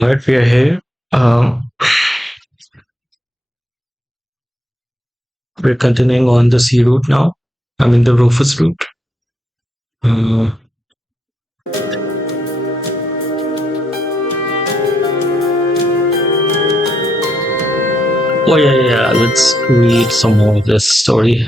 But we are here. Um, we're continuing on the sea route now. I mean the Rufus route. Uh, oh yeah. Let's read some more of this story.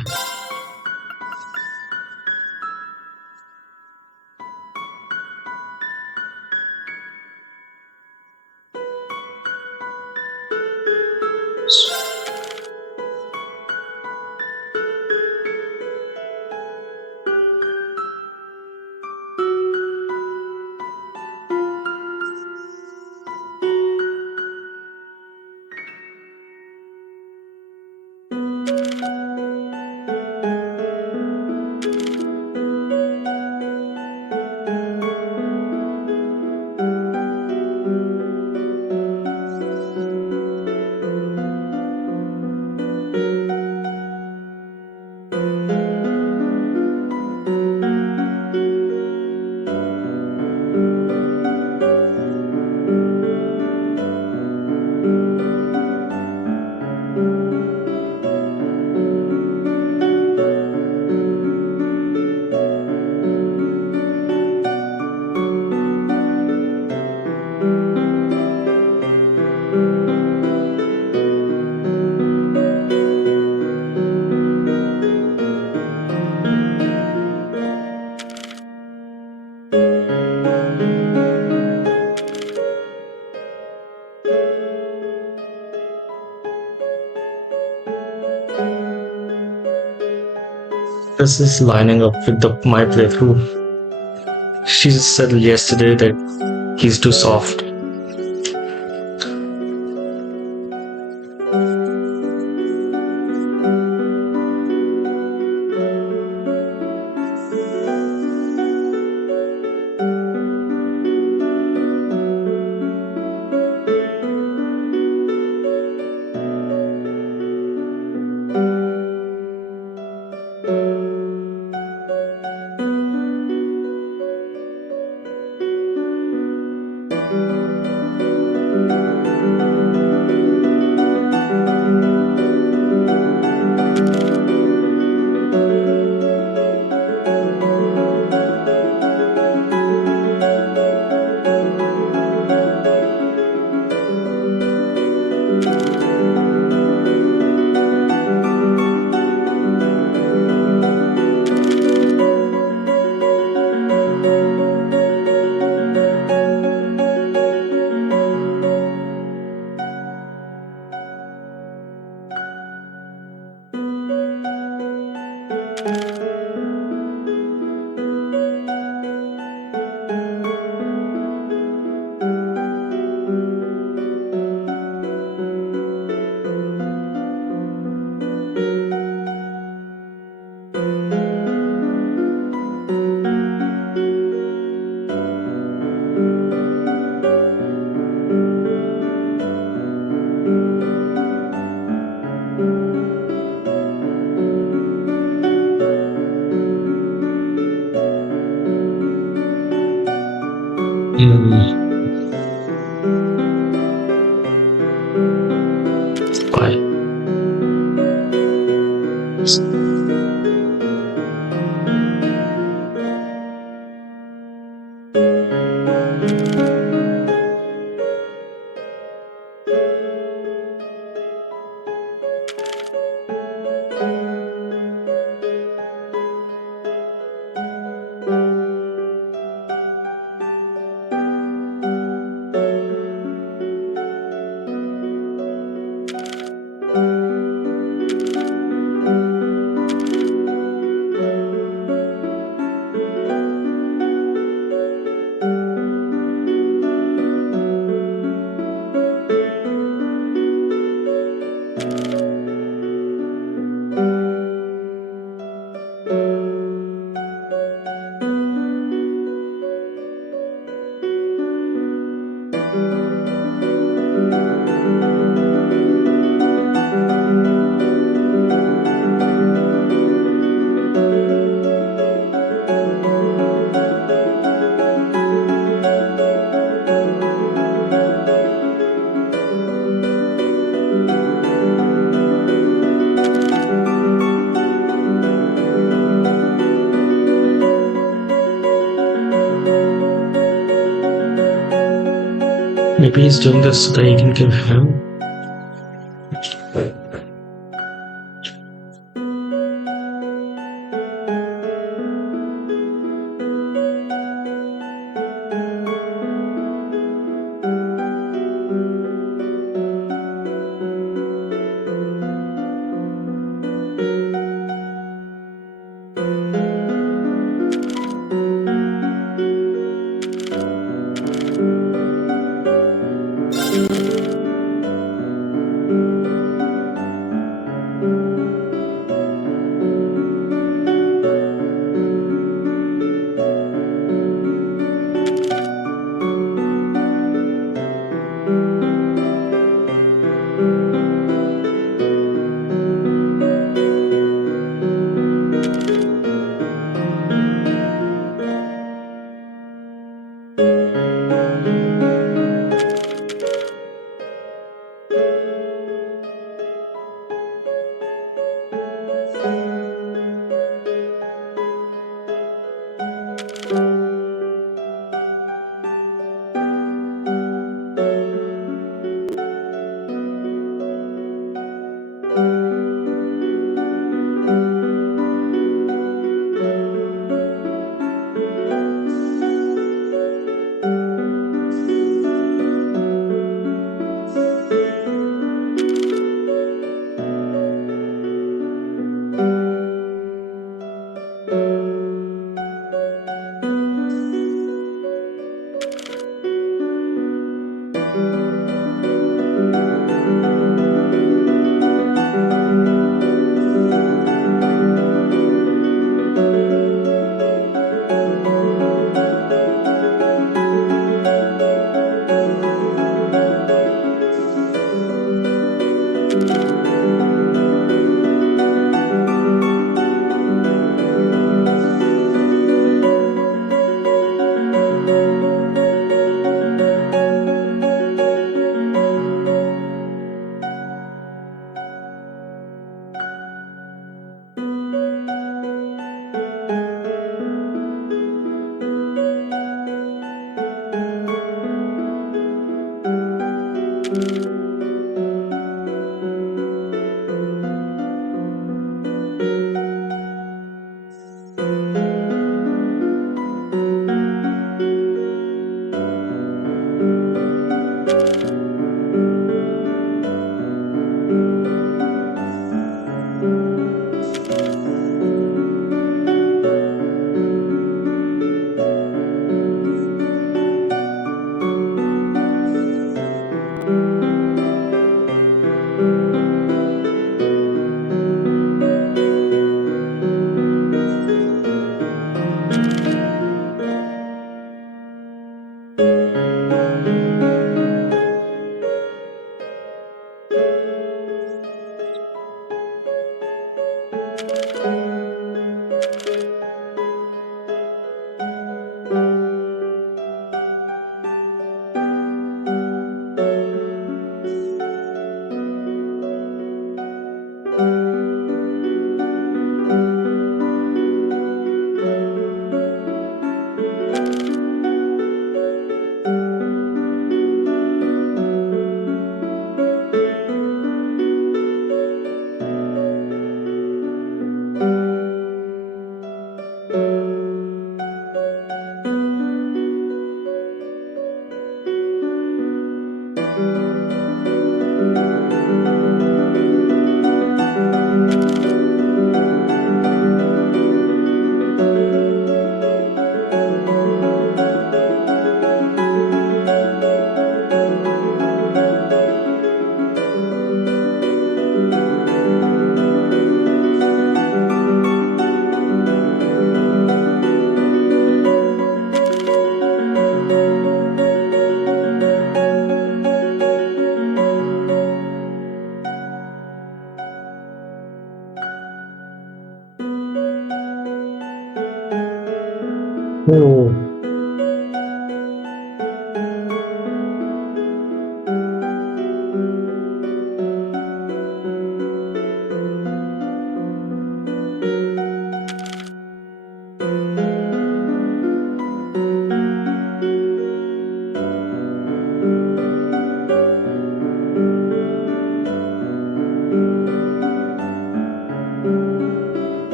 This is lining up with my playthrough. She said yesterday that he's too soft. Mm, why? maybe he's doing this so that he can give him.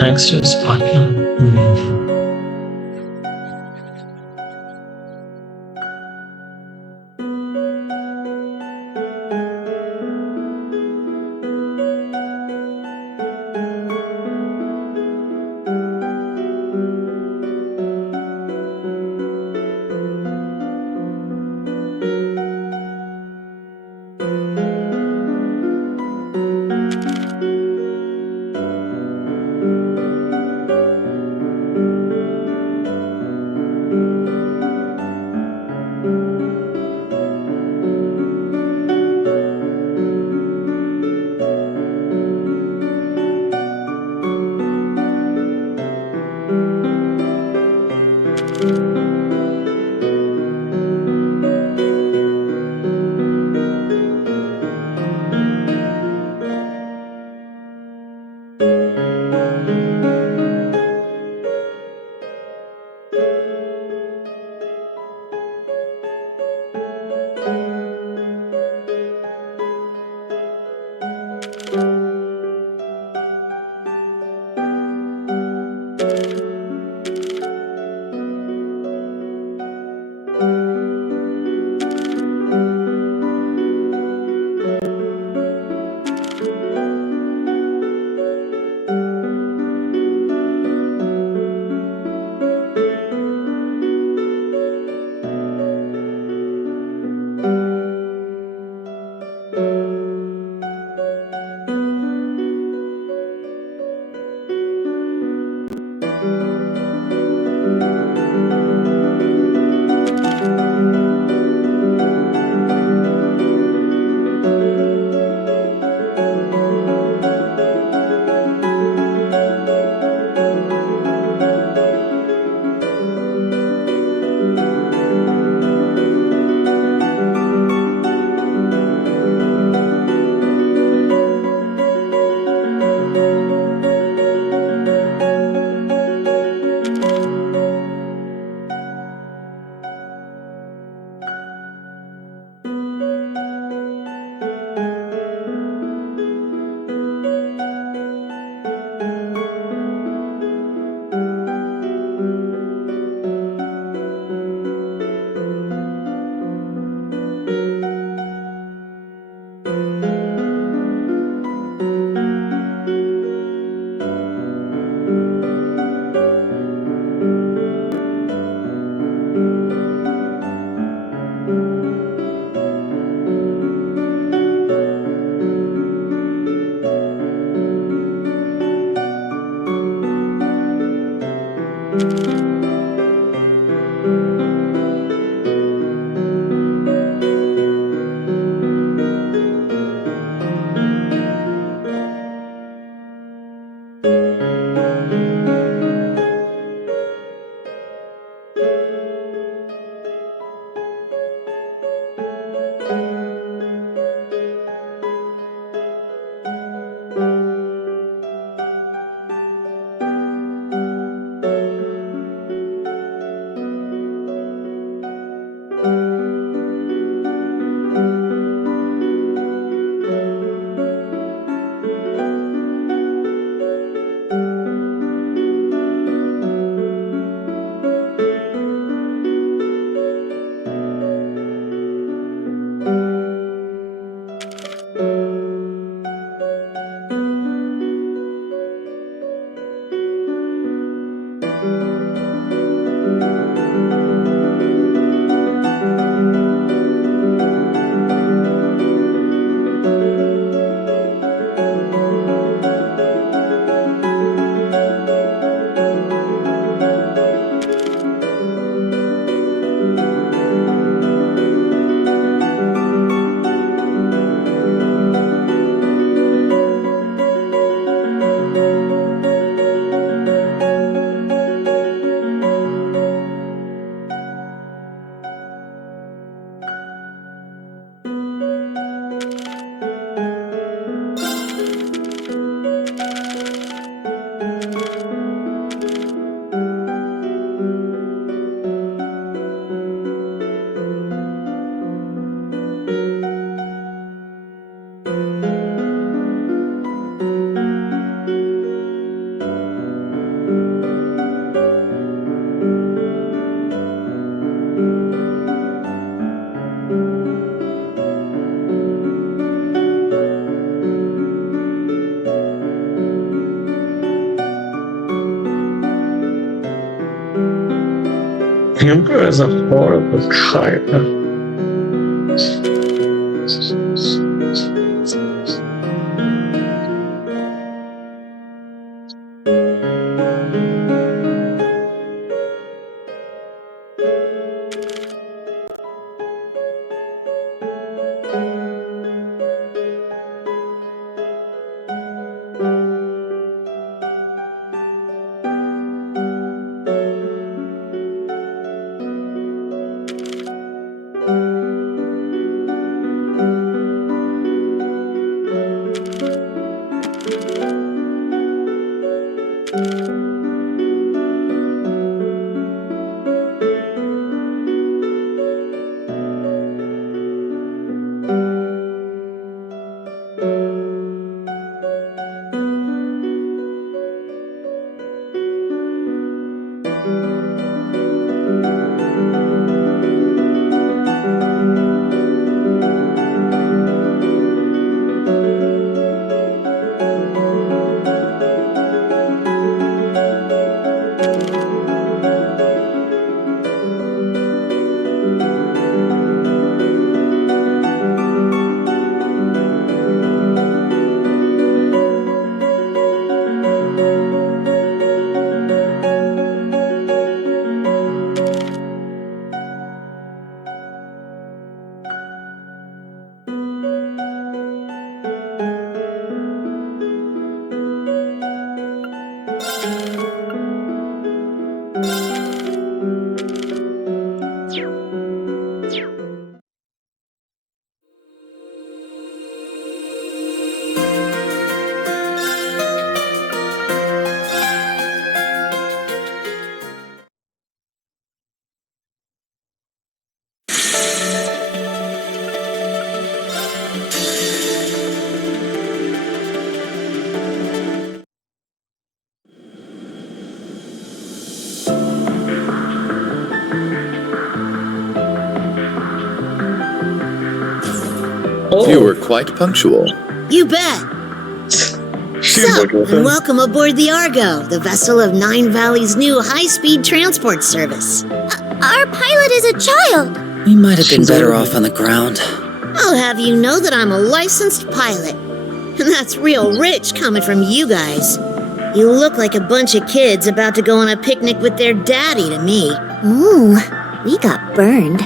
Thanks to his partner. Mm. Emperor is a horrible guy. You were quite punctual. You bet. Sup, and welcome aboard the Argo, the vessel of Nine Valley's new high-speed transport service. Our pilot is a child. We might have been better off on the ground. I'll have you know that I'm a licensed pilot. And that's real rich coming from you guys. You look like a bunch of kids about to go on a picnic with their daddy to me. Ooh, we got burned.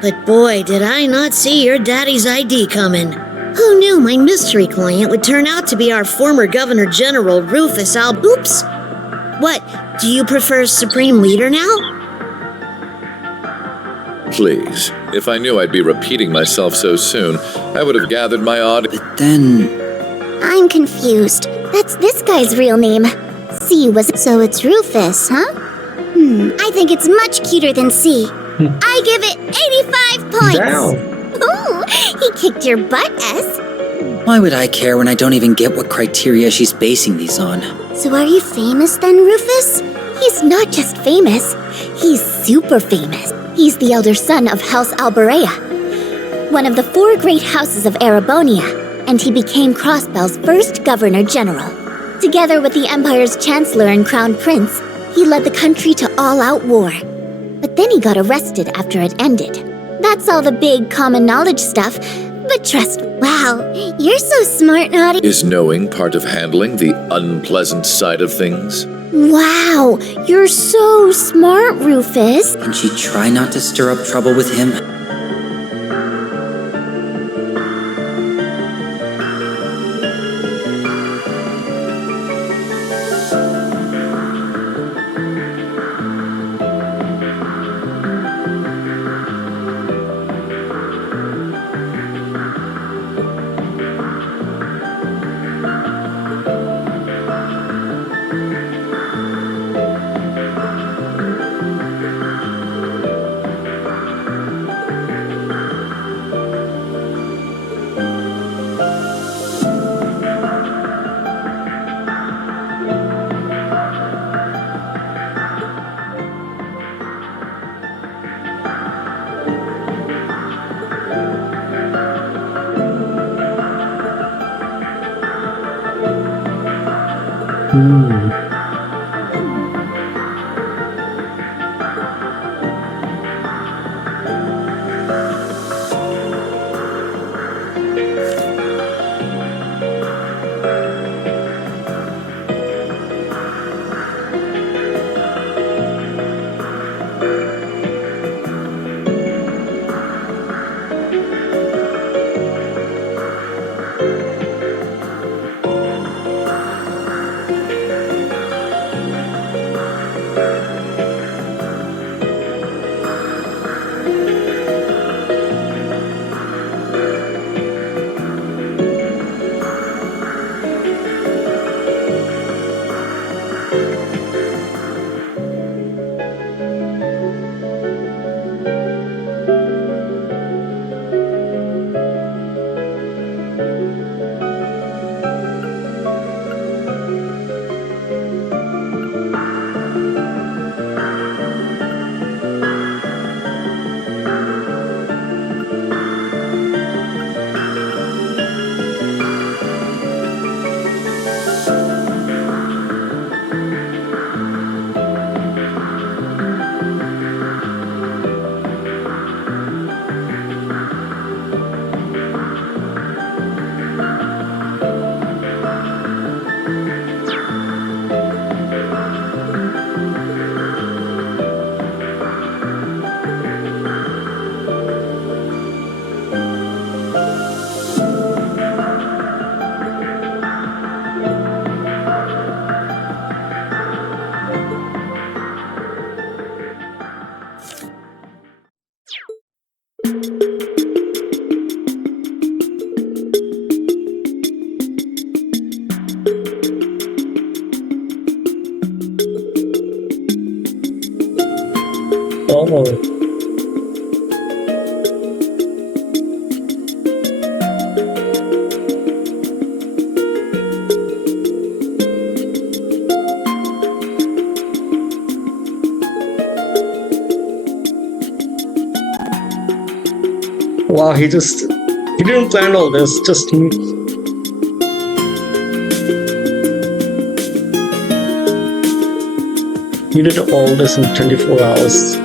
But boy, did I not see your daddy's ID coming. Who knew my mystery client would turn out to be our former Governor General Rufus Oops! What, do you prefer Supreme Leader now? Please, if I knew I'd be repeating myself so soon, I would have gathered my But then... I'm confused. That's this guy's real name. C was... So it's Rufus, huh? I think it's much cuter than C. I give it 85 points! Damn. Ooh, he kicked your butt, S. Why would I care when I don't even get what criteria she's basing these on? So are you famous then, Rufus? He's not just famous, he's super famous. He's the elder son of House Alberea, one of the 4 great houses of Erebonia, and he became Crossbell's first Governor General. Together with the Empire's Chancellor and Crown Prince, he led the country to all-out war. But then he got arrested after it ended. That's all the big common knowledge stuff, but trust me. Wow, you're so smart, Naughty. Is knowing part of handling the unpleasant side of things? Wow, you're so smart, Rufus. Can she try not to stir up trouble with him? Oh, wow, he didn't plan all this, just he did all this in 24 hours.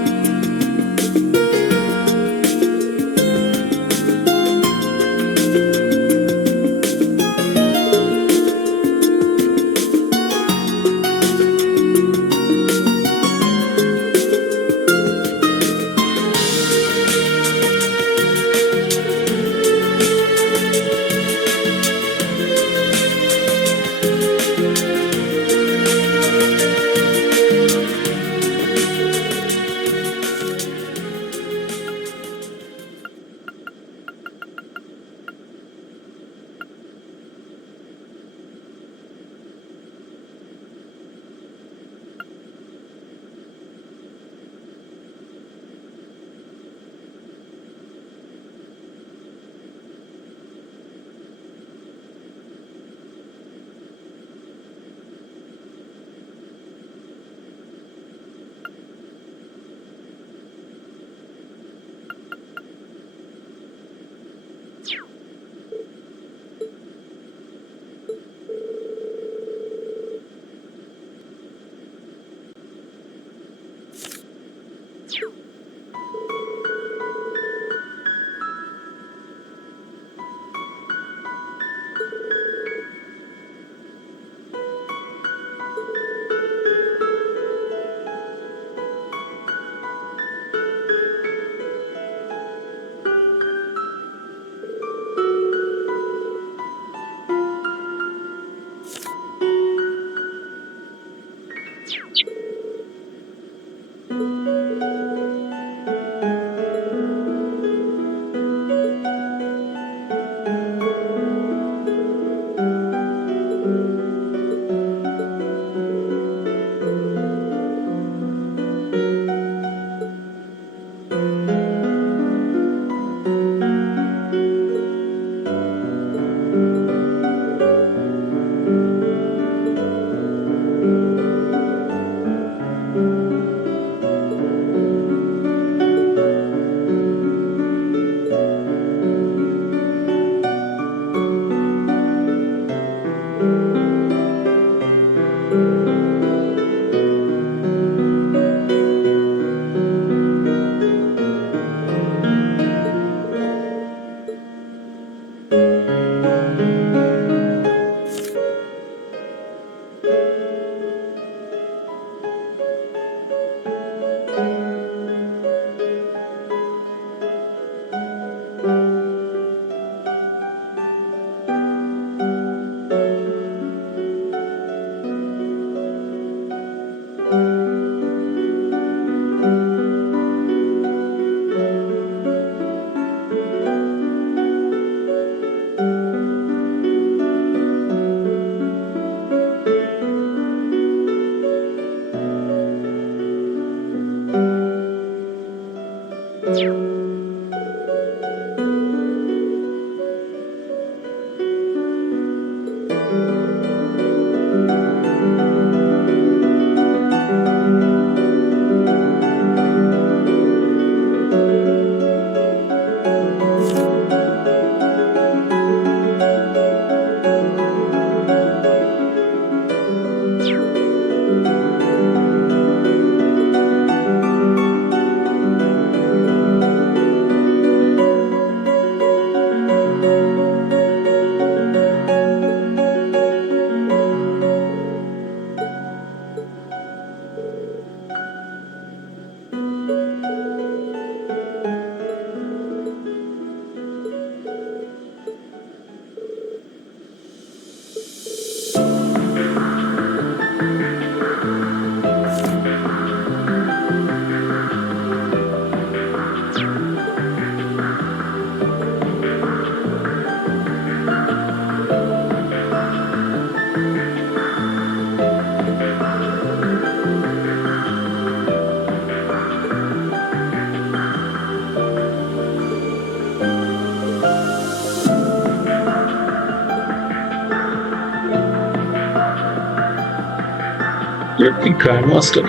Let me Grandmaster.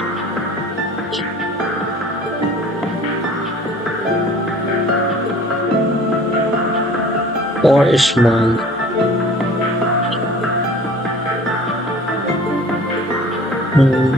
Or Ishmael. Hmm.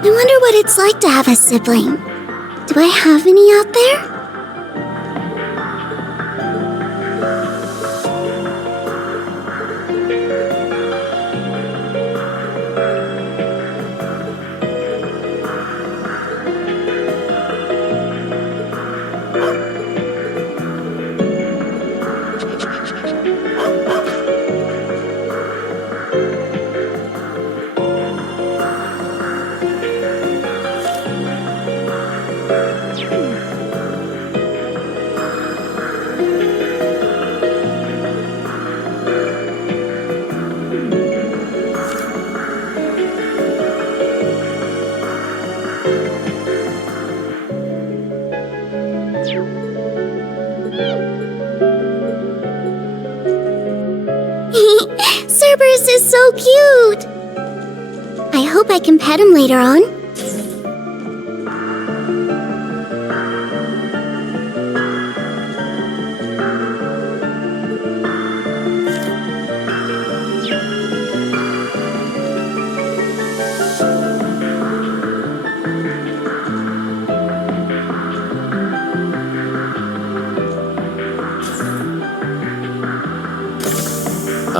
I wonder what it's like to have a sibling. Do I have any out there? Cerberus is so cute! I hope I can pet him later on.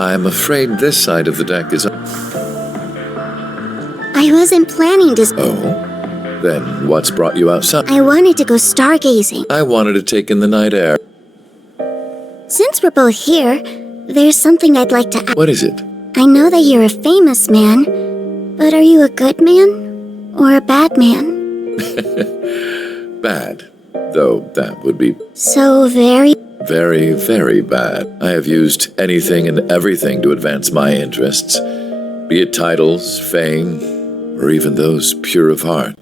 I'm afraid this side of the deck is... I wasn't planning to... Oh? Then what's brought you outside? I wanted to go stargazing. I wanted to take in the night air. Since we're both here, there's something I'd like to ask. What is it? I know that you're a famous man, but are you a good man or a bad man? Bad. Though that would be So very... very, very bad. I have used anything and everything to advance my interests, be it titles, fame, or even those pure of heart.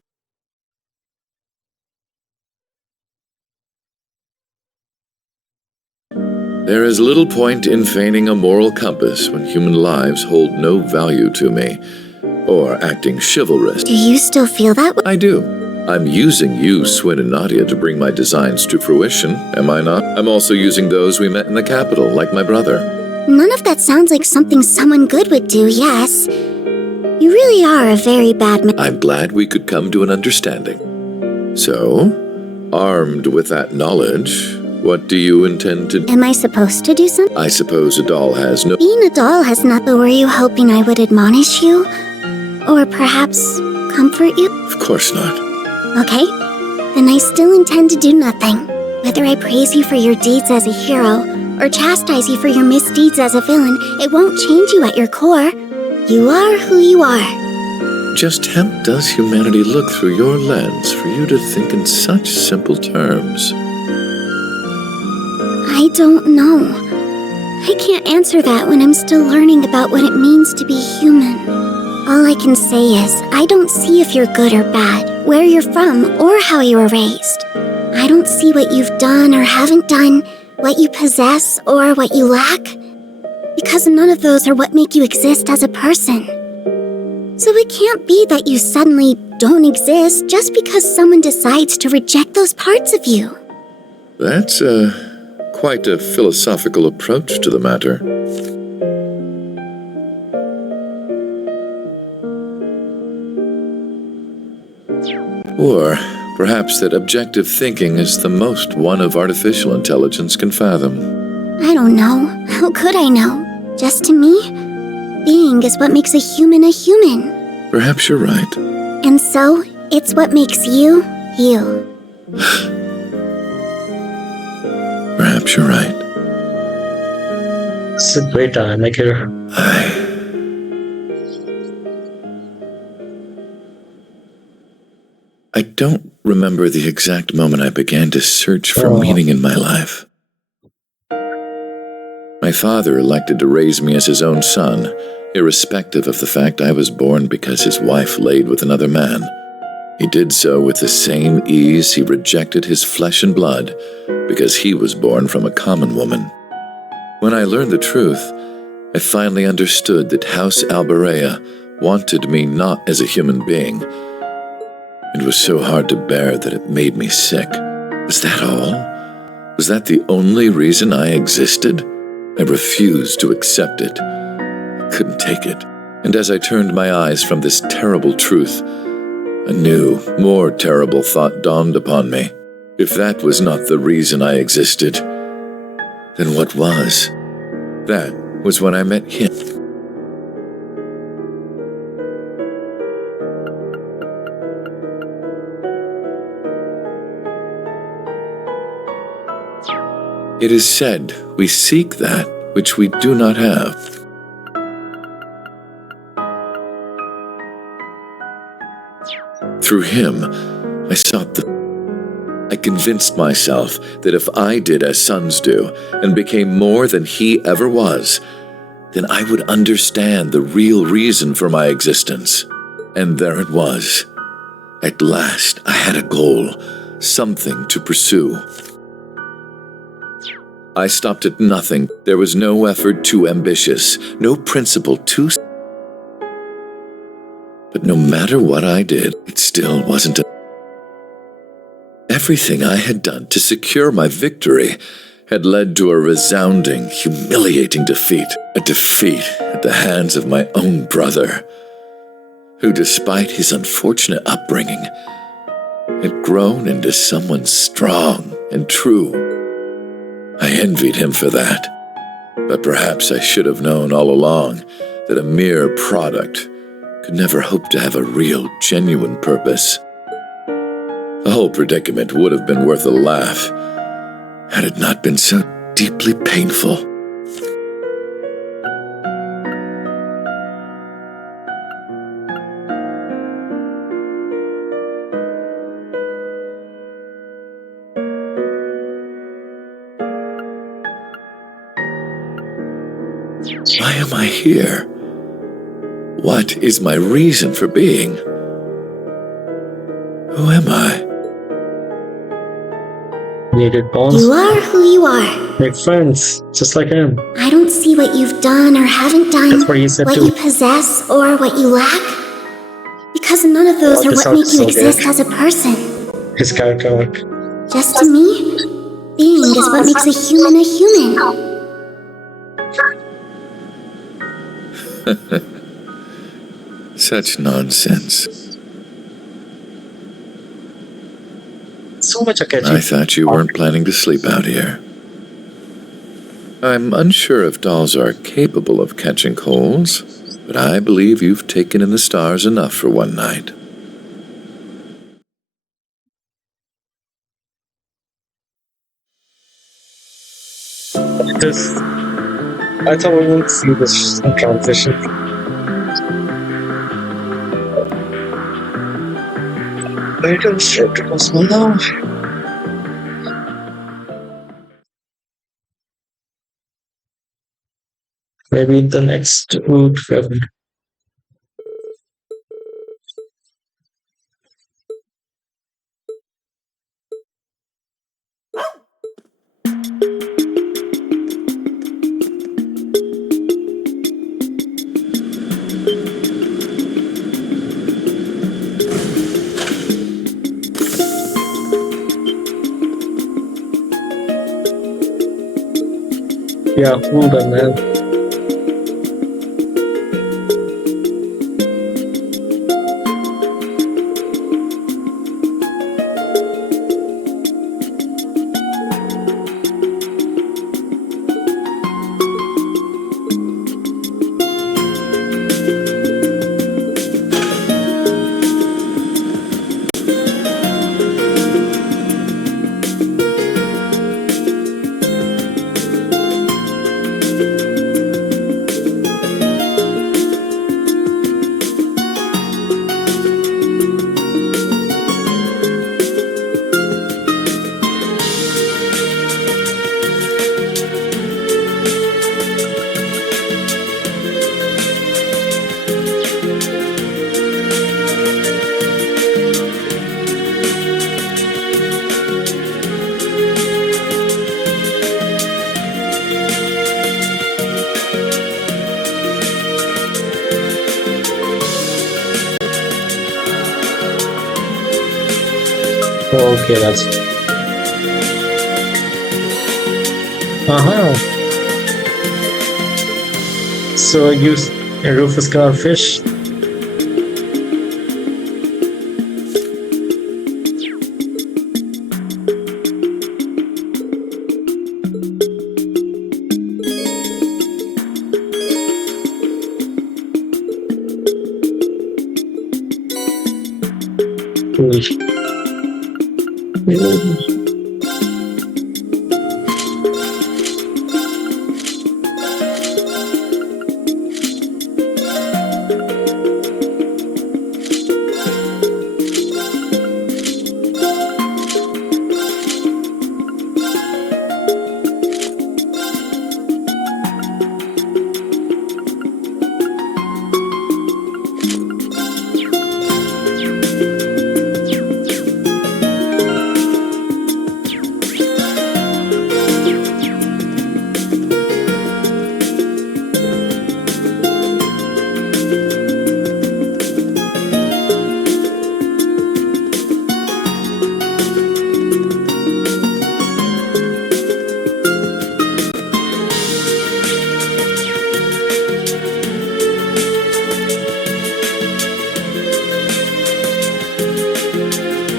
There is little point in feigning a moral compass when human lives hold no value to me, or acting chivalrous. Do you still feel that way? I do. I'm using you, Swin and Nadia, to bring my designs to fruition, am I not? I'm also using those we met in the capital, like my brother. None of that sounds like something someone good would do, yes. You really are a very bad man. I'm glad we could come to an understanding. So, armed with that knowledge, what do you intend to do? Am I supposed to do something? I suppose a doll has no... Being a doll has not... Were you hoping I would admonish you? Or perhaps comfort you? Of course not. Okay, then I still intend to do nothing. Whether I praise you for your deeds as a hero, or chastise you for your misdeeds as a villain, it won't change you at your core. You are who you are. Just how does humanity look through your lens for you to think in such simple terms? I don't know. I can't answer that when I'm still learning about what it means to be human. All I can say is, I don't see if you're good or bad, where you're from, or how you were raised. I don't see what you've done or haven't done, what you possess or what you lack, because none of those are what make you exist as a person. So it can't be that you suddenly don't exist just because someone decides to reject those parts of you. That's quite a philosophical approach to the matter. Or perhaps that objective thinking is the most one of artificial intelligence can fathom. I don't know. How could I know? Just to me, being is what makes a human a human. Perhaps you're right. And so, it's what makes you, you. Perhaps you're right. It's a great dynamic here. I don't remember the exact moment I began to search for meaning in my life. My father elected to raise me as his own son, irrespective of the fact I was born because his wife laid with another man. He did so with the same ease he rejected his flesh and blood because he was born from a common woman. When I learned the truth, I finally understood that House Alberea wanted me not as a human being. It was so hard to bear that it made me sick. Was that all? Was that the only reason I existed? I refused to accept it. I couldn't take it. And as I turned my eyes from this terrible truth, a new, more terrible thought dawned upon me. If that was not the reason I existed, then what was? That was when I met him. It is said we seek that which we do not have. Through him, I sought I convinced myself that if I did as sons do and became more than he ever was, then I would understand the real reason for my existence. And there it was. At last, I had a goal, something to pursue. I stopped at nothing. There was no effort too ambitious, no principle too. But no matter what I did, it still wasn't Everything I had done to secure my victory had led to a resounding, humiliating defeat. A defeat at the hands of my own brother, who, despite his unfortunate upbringing, had grown into someone strong and true. I envied him for that, but perhaps I should have known all along that a mere product could never hope to have a real, genuine purpose. The whole predicament would have been worth a laugh had it not been so deeply painful. Why am I here? What is my reason for being? Who am I? Needed bonds. You are who you are. Make friends, just like him. I don't see what you've done or haven't done, That's what he said what too. you possess or what you lack, because none of those are this what make you sounds so exist good. as a person. His character arc. Just to me, being is what makes a human a human. Such nonsense. So much a catchy. I thought you weren't planning to sleep out here. I'm unsure if dolls are capable of catching colds, but I believe you've taken in the stars enough for one night. This I thought we would see this transition. Item shift was now. Maybe the next route will. Yeah, hold on, man. Okay, that's. Uh-huh. So Rufus got a fish.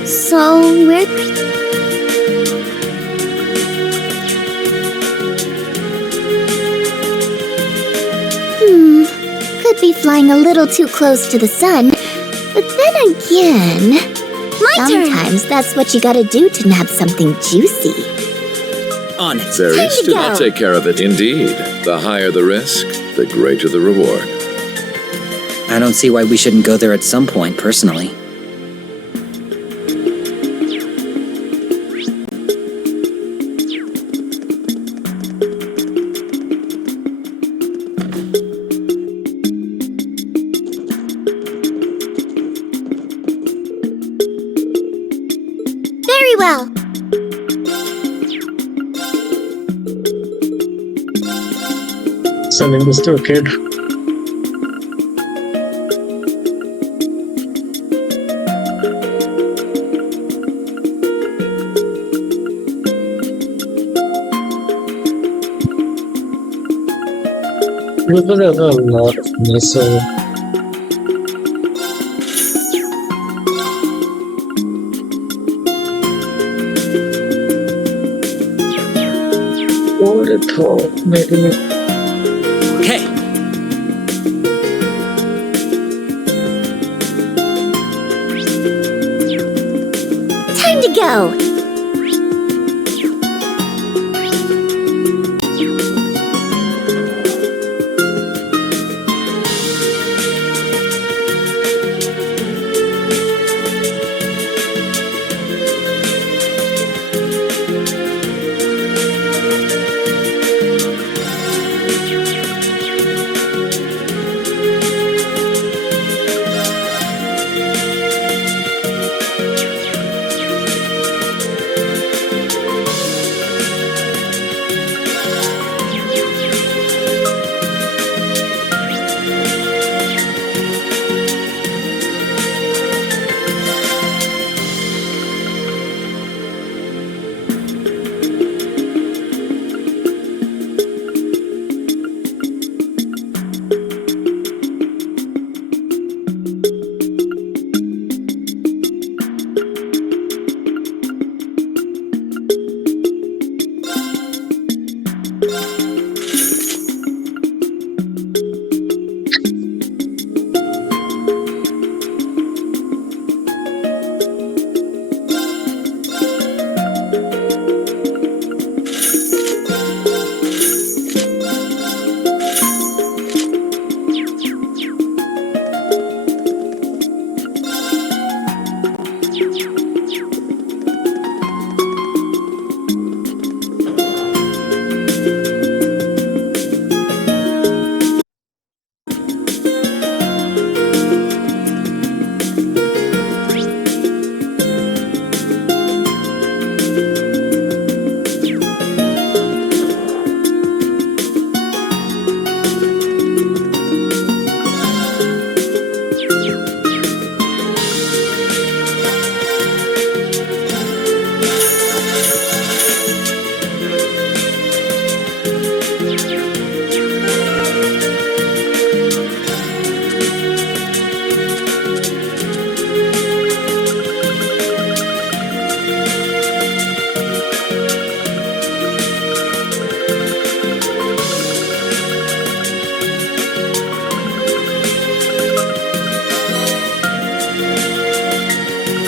So, we're... Could be flying a little too close to the sun. But then again... Sometimes that's what you gotta do to nab something juicy. On it. Very Time to astute. go. I'll take care of it. Indeed. The higher the risk, the greater the reward. I don't see why we shouldn't go there at some point, personally. Very well. Selling this to a kid. Rufus has a lot of money, so what would it call? Maybe Okay. Time to go.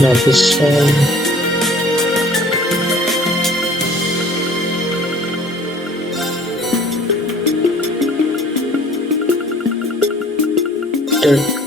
Not this one. There.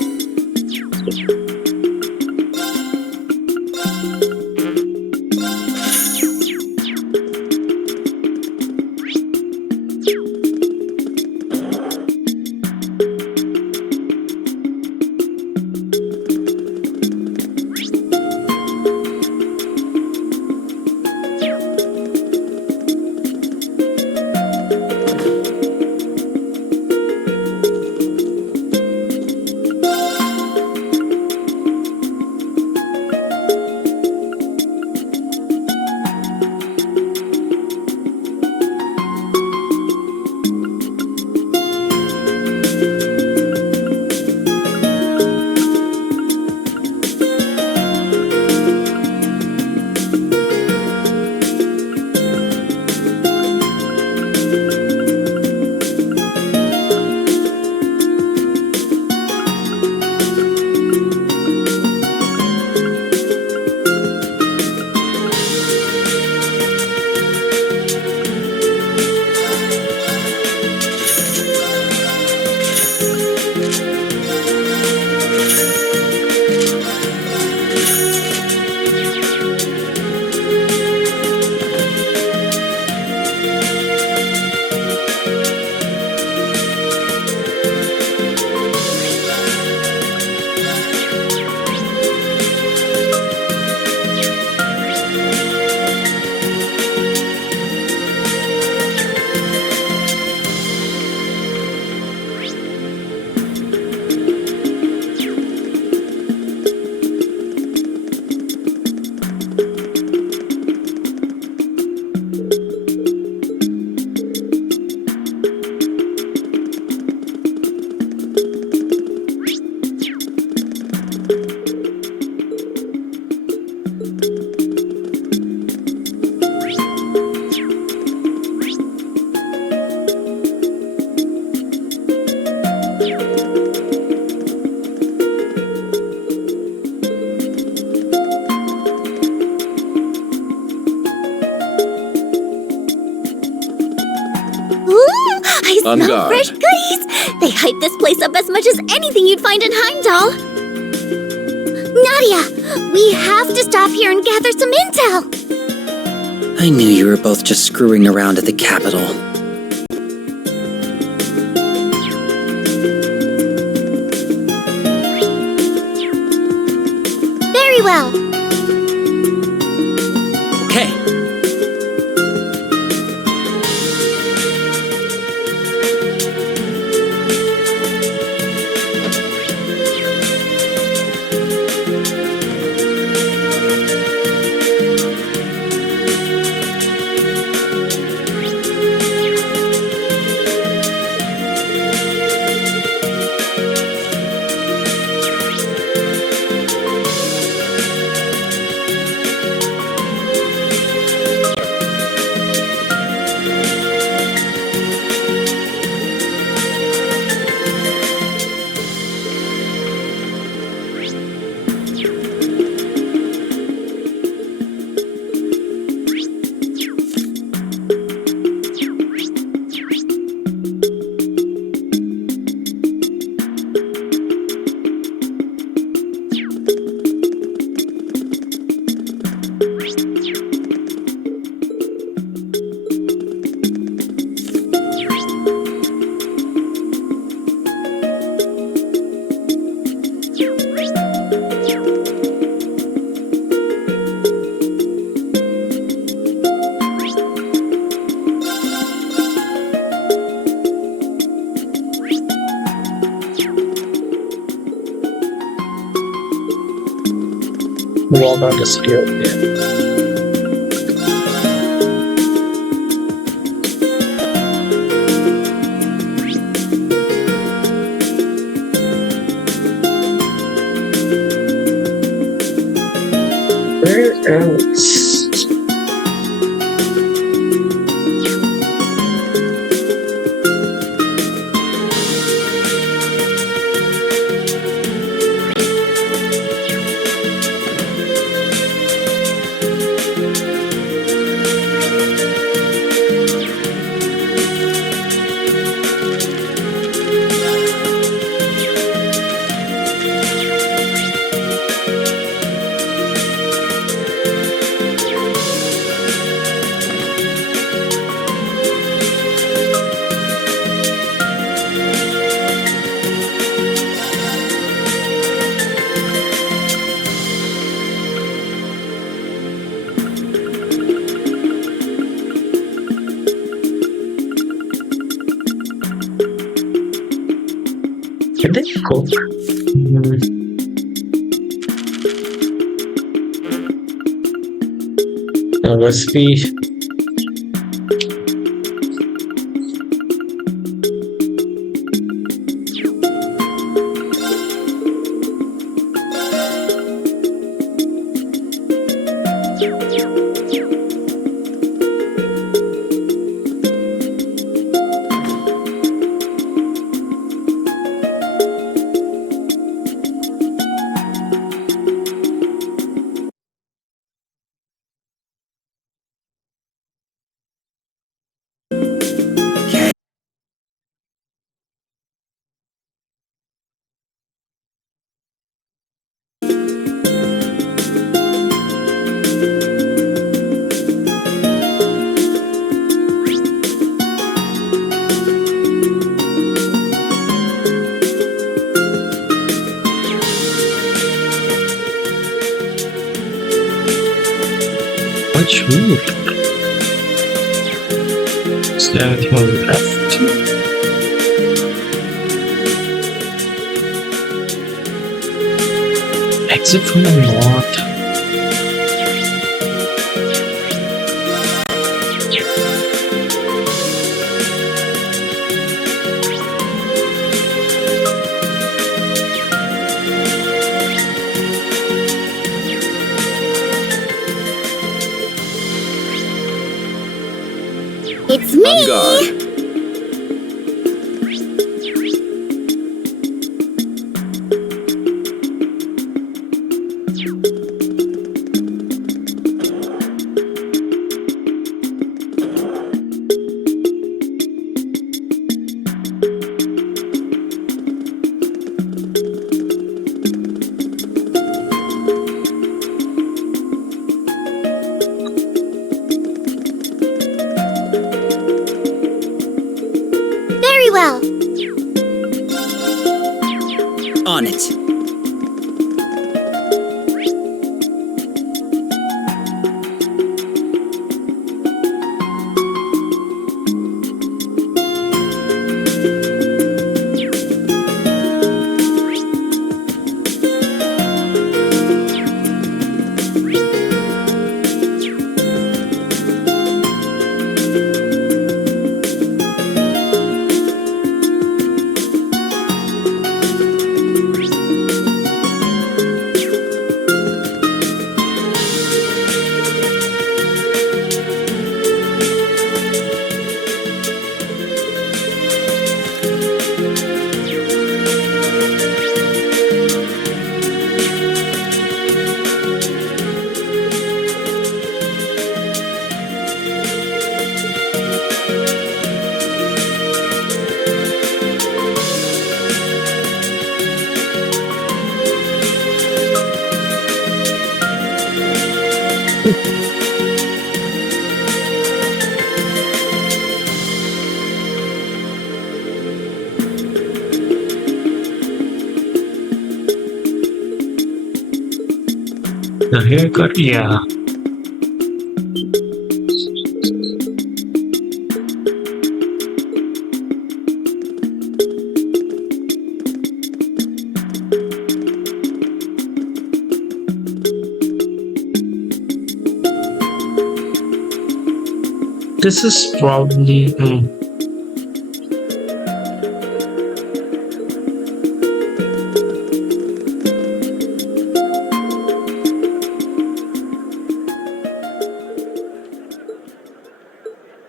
I On smell guard. fresh goodies! They hype this place up as much as anything you'd find in Heimdall! Nadia! We have to stop here and gather some intel! I knew you were both just screwing around at the Capitol. Very well. Okay. Walk out the city out there. Where else? I think cook. Mm, a recipe. Okay. Much food. Is there anything on the left? Exit from the north. It's On me! guard. Very well. On it. The haircut, yeah. This is probably.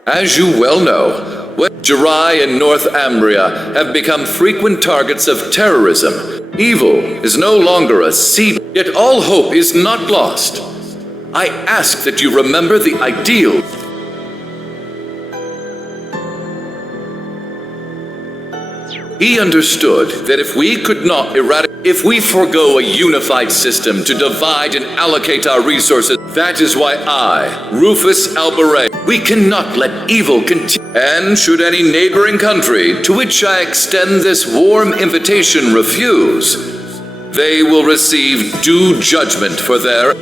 As you well know, Jirai and North Ambria have become frequent targets of terrorism. Evil is no longer a sea, yet all hope is not lost. I ask that you remember the ideal. He understood that if we could not if we forego a unified system to divide and allocate our resources, that is why I, Rufus Albaret, we cannot let evil continue. And should any neighboring country to which I extend this warm invitation refuse, they will receive due judgment for their.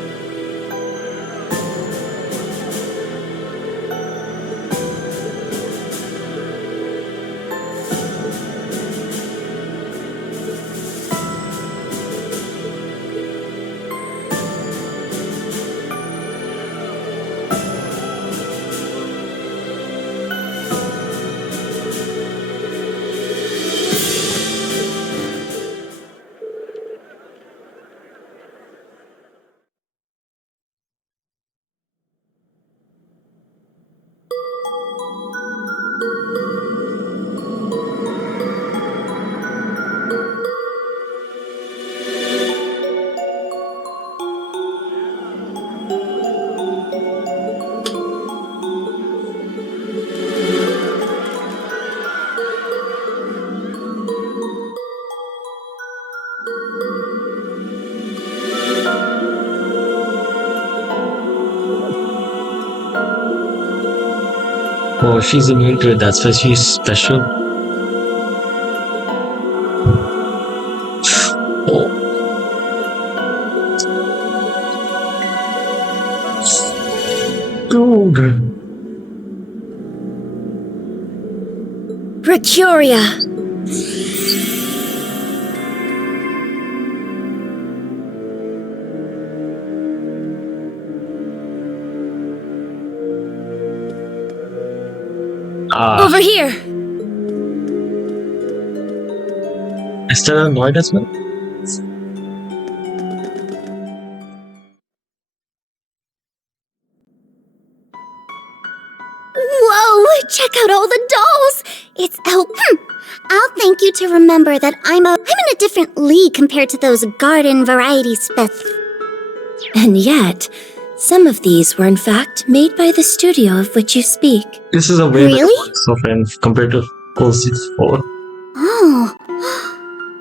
Oh, she's immune to it. That's why she's special. Oh, dude. Procuria. Ah, Over here. is that annoyed as well? Whoa! Check out all the dolls! It's I'll thank you to remember that I'm in a different league compared to those garden variety spets. And yet, some of these were in fact made by the studio of which you speak. This is a way better Really? voice of him compared to 064. Oh,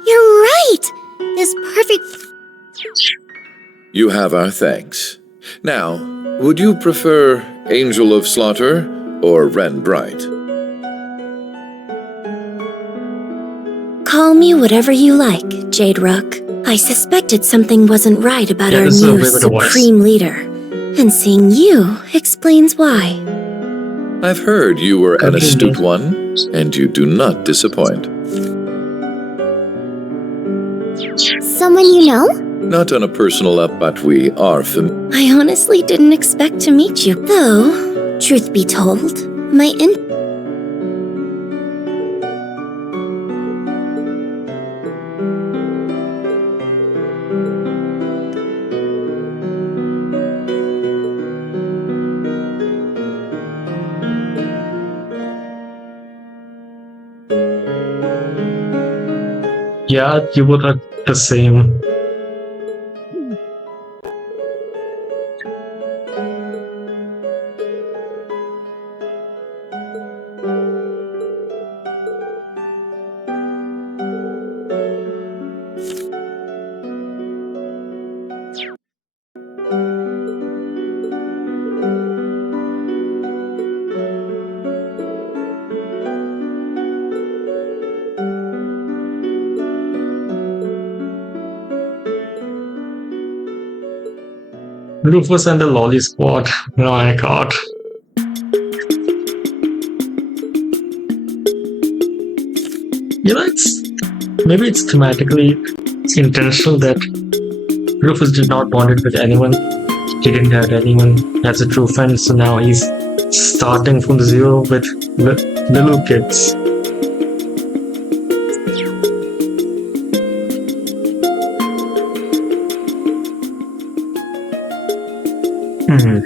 you're right! This perfect. You have our thanks. Now, would you prefer Angel of Slaughter or Wren Bright? Call me whatever you like, Jade Rook. I suspected something wasn't right about our this is a new way better voice. supreme leader. And seeing you explains why. I've heard you were an Continue. astute one, and you do not disappoint. Someone you know? Not on a personal up, but we are familiar. I honestly didn't expect to meet you. Though, truth be told, my Yeah, you both are the same. Rufus and the Lolly Squad. Oh my god. You know, maybe it's thematically intentional that Rufus did not bond it with anyone. He didn't have anyone as a true friend, so now he's starting from zero with little kids. Hmm.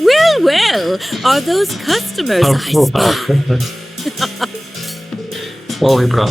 Well, are those customers I spy? Holy bro.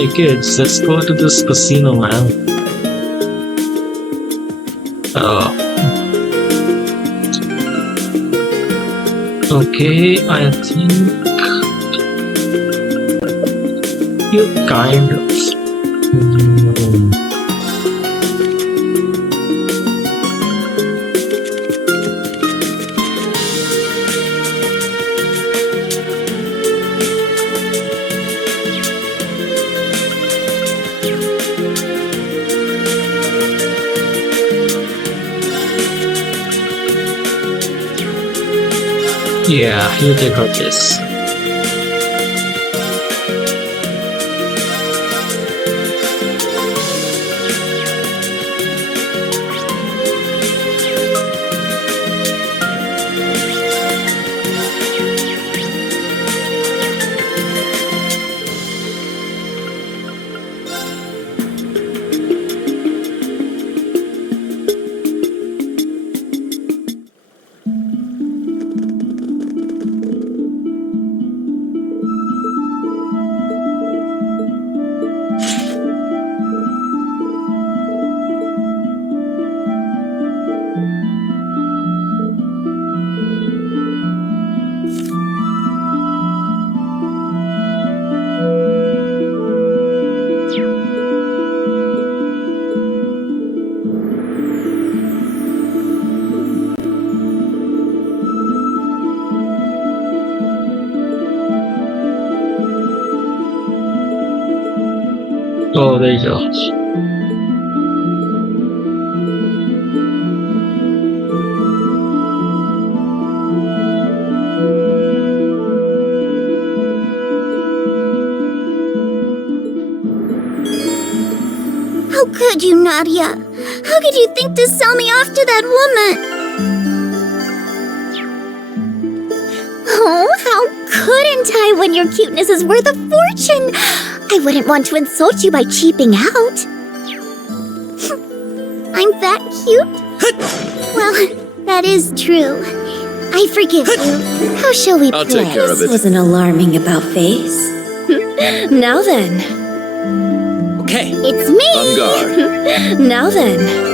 Hey kids, let's go to this casino, man. Oh. Okay, I think you kind of. Yeah, you take her this. Oh, there you go. How could you, Nadia? How could you think to sell me off to that woman? Oh, how couldn't I when your cuteness is worth a fortune? I wouldn't want to insult you by cheaping out. I'm that cute? Well, that is true. I forgive you. How shall we play? I'll take care of This it. was an alarming about face. Now then. Okay. It's me! On guard. Now then.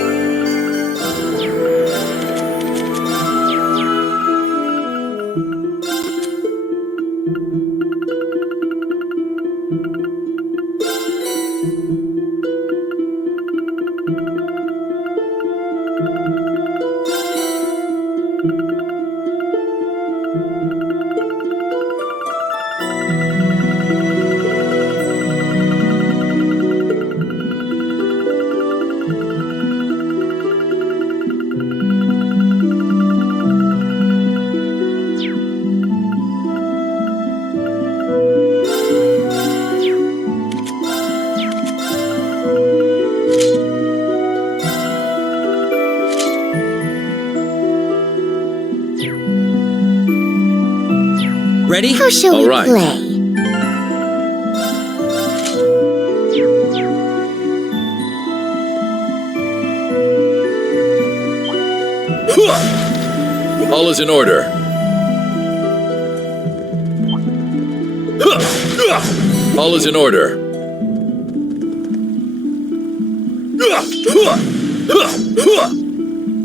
Ready? How shall All we right. play? All is in order. All is in order.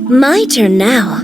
My turn now.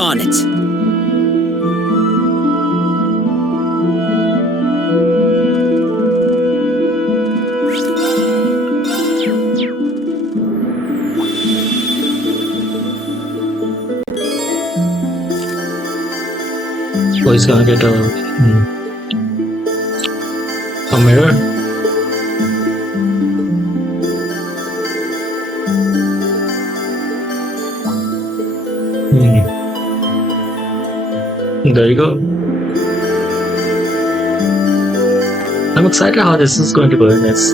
On it. Oh, he's gonna get a mirror. there you go. I'm excited how this is going to go in this.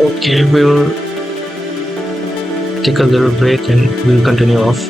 Okay, we'll take a little break and we'll continue off.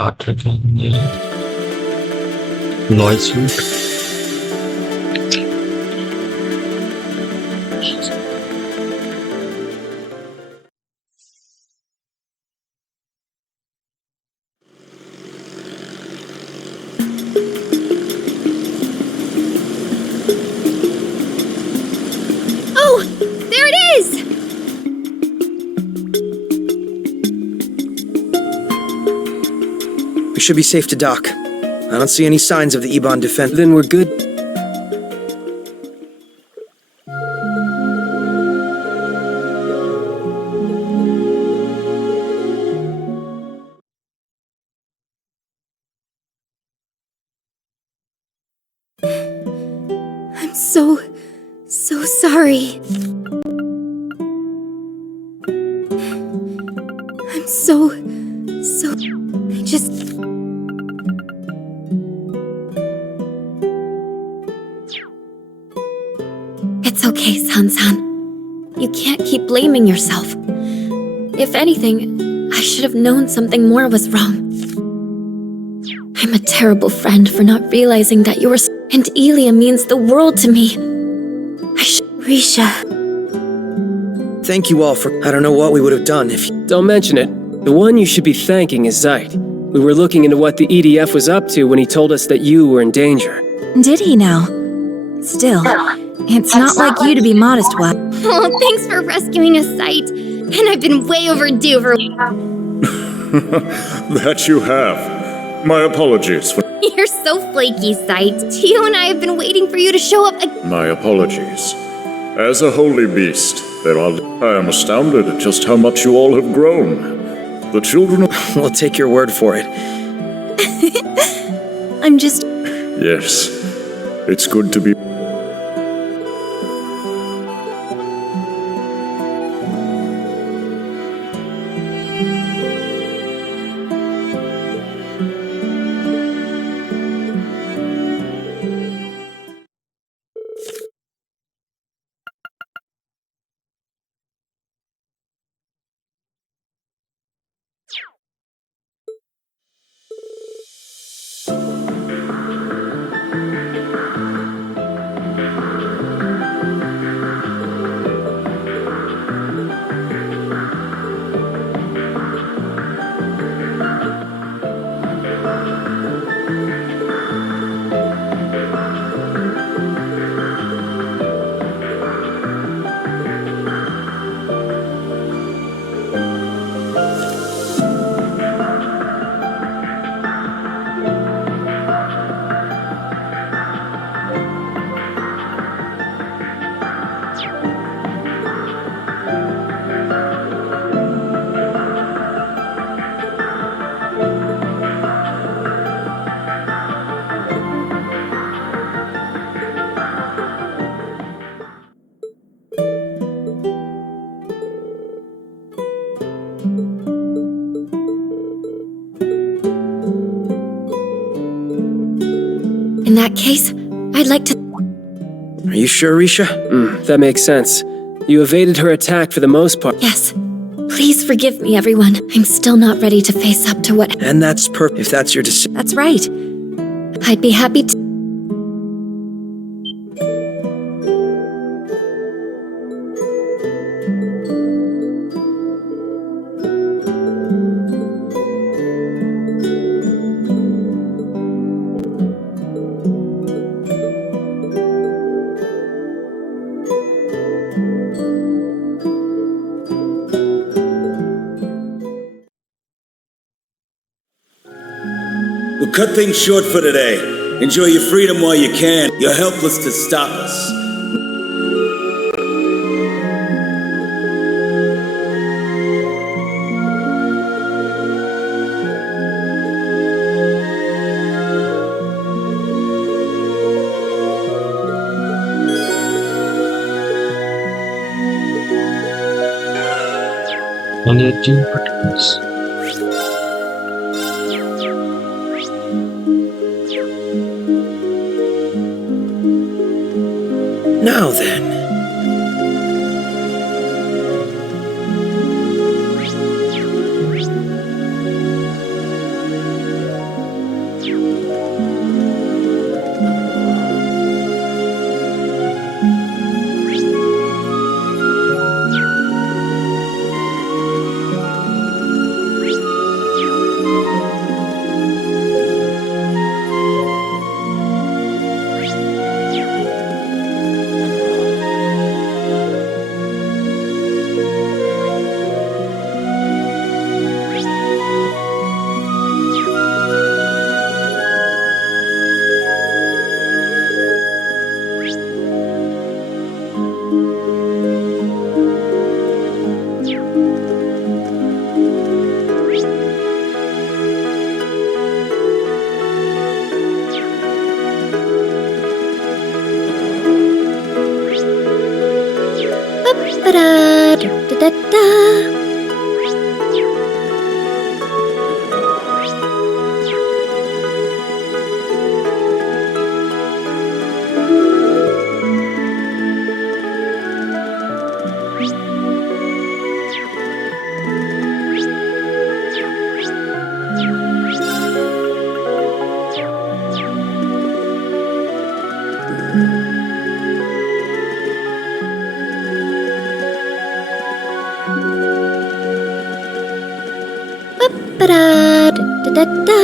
Star Trek, yeah. Noise route. Oh, there it is! We should be safe to dock. I don't see any signs of the Ebon defense. Then we're good. I'm so sorry. I'm so... I just... It's okay, San-san. You can't keep blaming yourself. If anything, I should have known something more was wrong. I'm a terrible friend for not realizing that you were... And Elia means the world to me. Risha. Thank you all for... I don't know what we would have done if... Don't mention it. The one you should be thanking is Zeit. We were looking into what the EDF was up to when he told us that you were in danger. Did he now? Still, it's not like you to be modest, what? Oh, thanks for rescuing us, Sight. And I've been way overdue for... That you have. My apologies for... You're so flaky, Sight. Tio and I have been waiting for you to show up My apologies. As a holy beast, I am astounded at just how much you all have grown. The children of... We'll take your word for it. I'm just... Yes, it's good to be... In that case, I'd like to... Are you sure, Risha? That makes sense. You evaded her attack for the most part. Yes. Please forgive me, everyone. I'm still not ready to face up to what... And that's perfect if that's your decision. That's right. I'd be happy to... We'll cut things short for today. Enjoy your freedom while you can. You're helpless to stop us. Only a few buttons. Now then. Ba-da-da-da-da. Ba-da-da-da-da.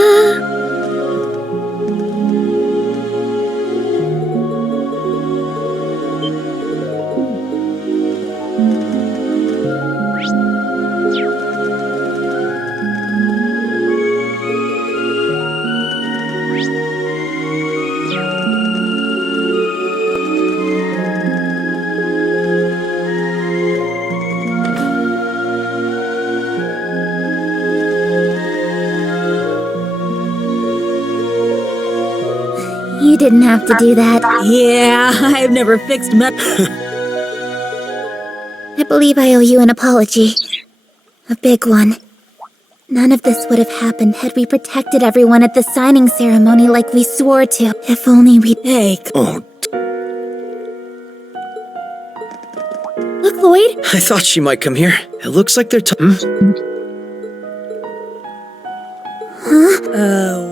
You didn't have to do that. Yeah, I've never fixed I believe I owe you an apology. A big one. None of this would have happened had we protected everyone at the signing ceremony like we swore to. If only we... Hey. Oh, Look, Lloyd. I thought she might come here. It looks like they're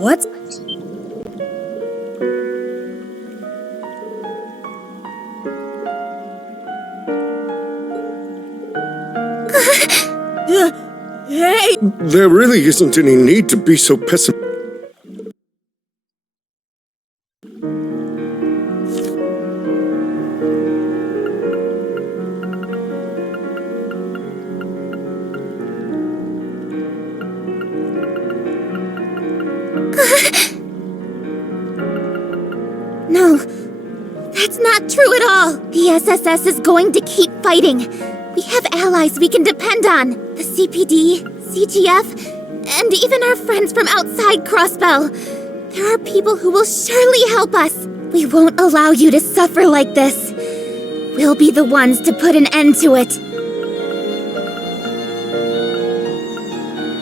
What? Hey! There really isn't any need to be so pessimistic. No, that's not true at all. The SSS is going to keep fighting. We have allies we can depend on. The CPD, CGF, and even our friends from outside Crossbell. There are people who will surely help us. We won't allow you to suffer like this. We'll be the ones to put an end to it.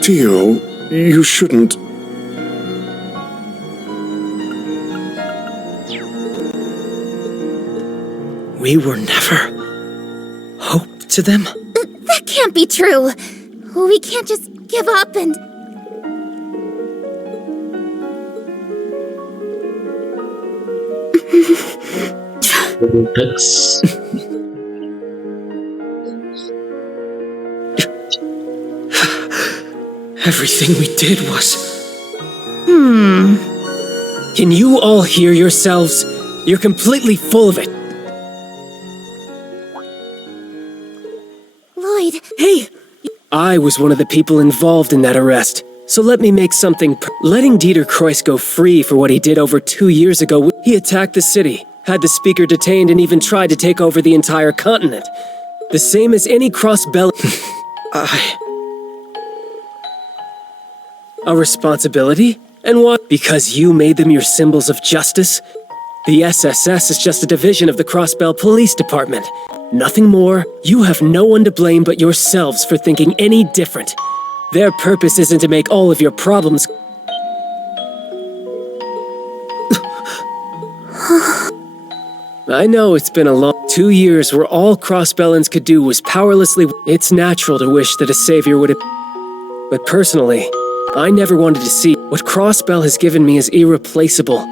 Tio, you shouldn't. We were never hope to them? That can't be true. We can't just give up and... That's Everything we did was... Can you all hear yourselves? You're completely full of it. Lloyd... Hey! I was one of the people involved in that arrest. So let me make something... Letting Dieter Kreuss go free for what he did over 2 years ago, he attacked the city, had the speaker detained, and even tried to take over the entire continent. The same as any cross-bell... A responsibility? And what? Because you made them your symbols of justice? The SSS is just a division of the Crossbell Police Department. Nothing more. You have no one to blame but yourselves for thinking any different. Their purpose isn't to make all of your problems... I know it's been a long 2 years where all Crossbellans could do was powerlessly... It's natural to wish that a savior would have... But personally, I never wanted to see... What Crossbell has given me is irreplaceable.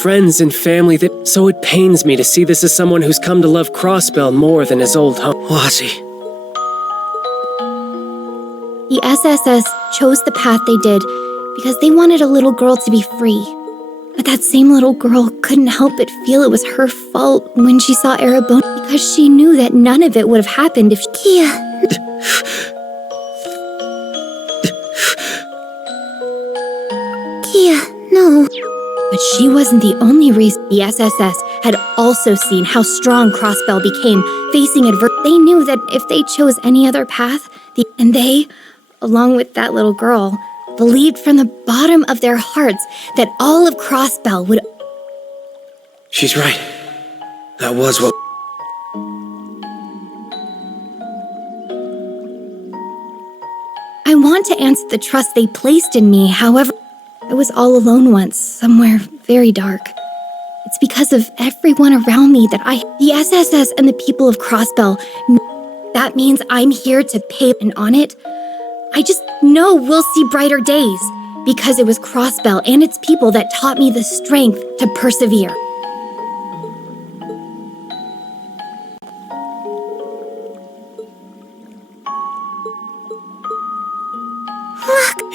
Friends and family that... So it pains me to see this as someone who's come to love Crossbell more than his old home. Wazzy. The SSS chose the path they did because they wanted a little girl to be free. But that same little girl couldn't help but feel it was her fault when she saw Erebone because she knew that none of it would have happened if Kia... Kia, no. But she wasn't the only reason. The SSS had also seen how strong Crossbell became, facing adversity. They knew that if they chose any other path, and they, along with that little girl, believed from the bottom of their hearts that all of Crossbell would... She's right. That was what... want to answer the trust they placed in me. However, I was all alone once, somewhere very dark. It's because of everyone around me that the SSS and the people of Crossbell. That means I'm here to pay, and on it, I just know we'll see brighter days, because it was Crossbell and its people that taught me the strength to persevere.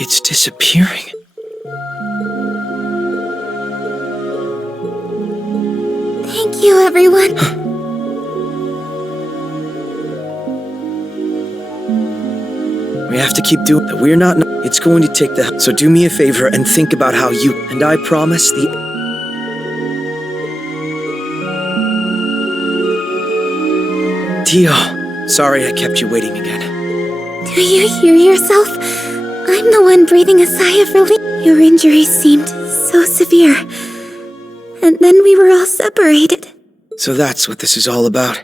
It's disappearing. Thank you, everyone. We have to keep doing that. We're not. It's going to take the. So do me a favor and think about how you. And I promise the. Tio, sorry I kept you waiting again. Do you hear yourself? I'm the one breathing a sigh of relief. Your injuries seemed so severe. And then we were all separated. So that's what this is all about.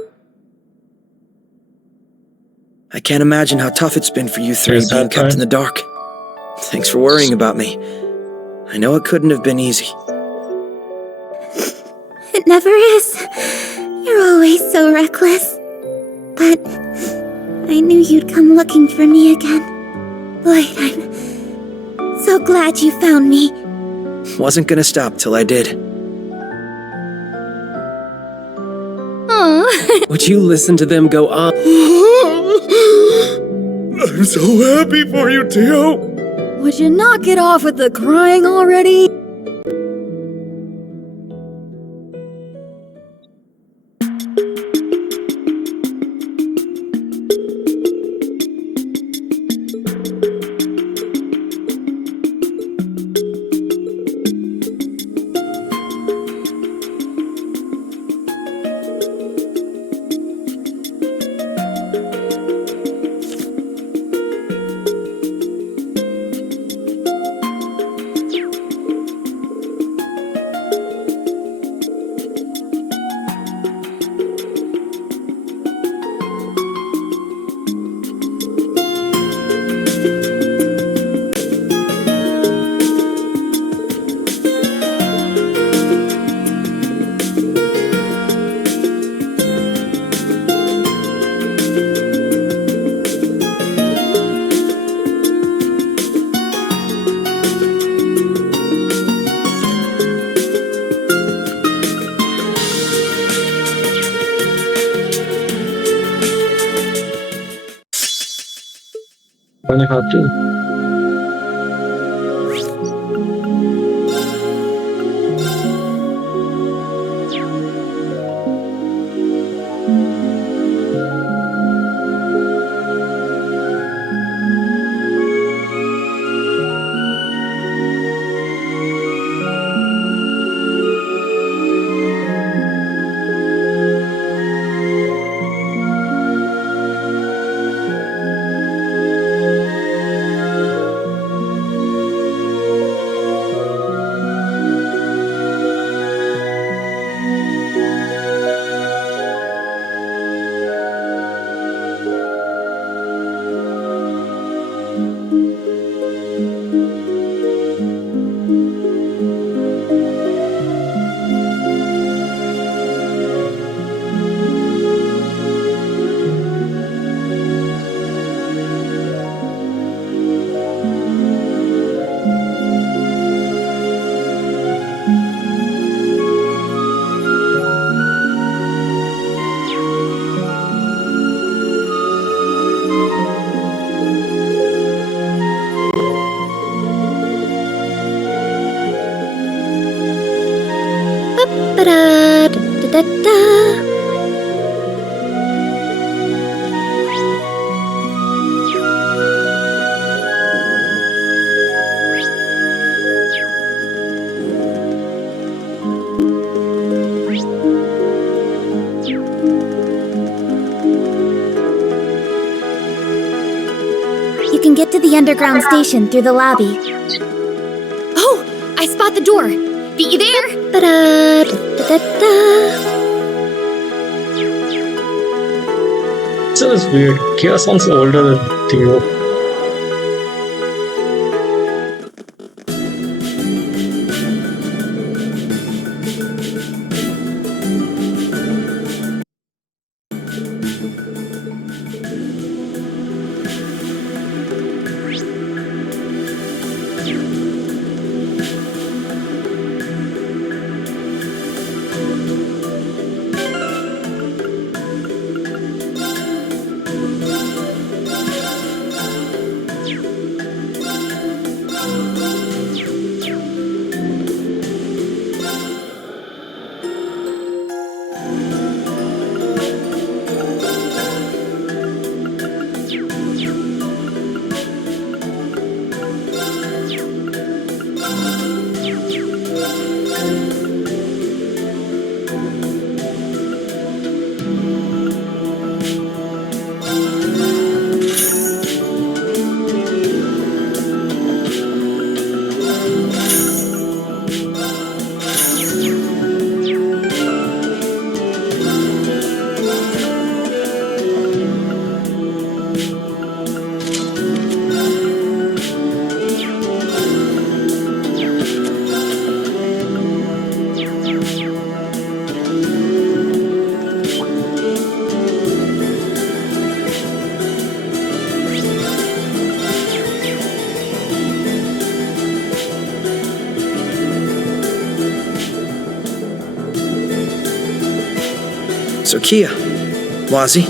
I can't imagine how tough it's been for you three being kept in the dark. Thanks for worrying about me. I know it couldn't have been easy. It never is. You're always so reckless. But I knew you'd come looking for me again. Lloyd, I'm so glad you found me. Wasn't gonna stop till I did. Aww. Would you listen to them go on? I'm so happy for you, Tio. Would you knock it off with the crying already? Running hard too. Da-da-da-da-da. You can get to the underground station through the lobby. Oh, I spot the door. Be there? Da-da-da-da-da. So it's weird. Chaos sounds older than Theo. So Kia, Wazi,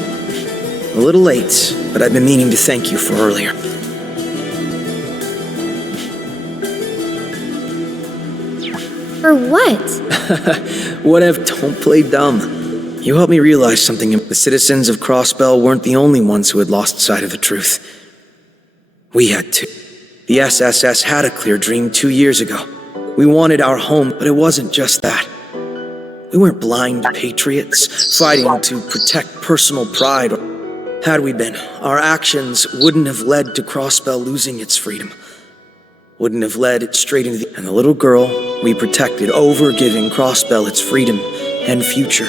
a little late, but I've been meaning to thank you for earlier. For what? Whatever, don't play dumb. You helped me realize something. The citizens of Crossbell weren't the only ones who had lost sight of the truth. We had too. The SSS had a clear dream 2 years ago. We wanted our home, but it wasn't just that. We weren't blind patriots, fighting to protect personal pride. Had we been, our actions wouldn't have led to Crossbell losing its freedom. Wouldn't have led it straight into the... And the little girl we protected over giving Crossbell its freedom and future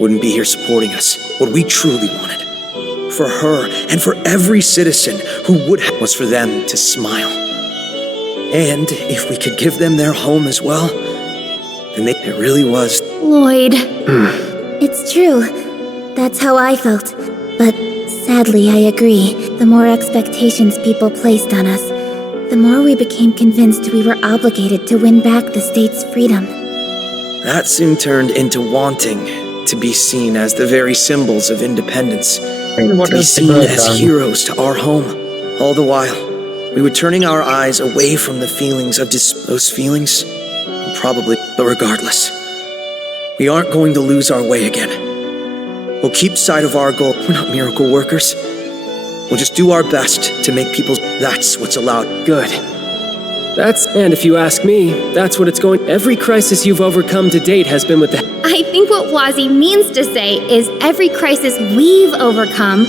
wouldn't be here supporting us, what we truly wanted. For her and for every citizen who would have was for them to smile. And if we could give them their home as well, then it really was. Lloyd. It's true. That's how I felt. But sadly, I agree. The more expectations people placed on us, the more we became convinced we were obligated to win back the state's freedom. That soon turned into wanting to be seen as the very symbols of independence. To be seen as heroes to our home. All the while, we were turning our eyes away from the feelings of those feelings, probably, but regardless, we aren't going to lose our way again. We'll keep sight of our goal. We're not miracle workers. We'll just do our best to make people... That's what's allowed. Good. And if you ask me, that's what it's going... Every crisis you've overcome to date has been with the... I think what Wazi means to say is every crisis we've overcome,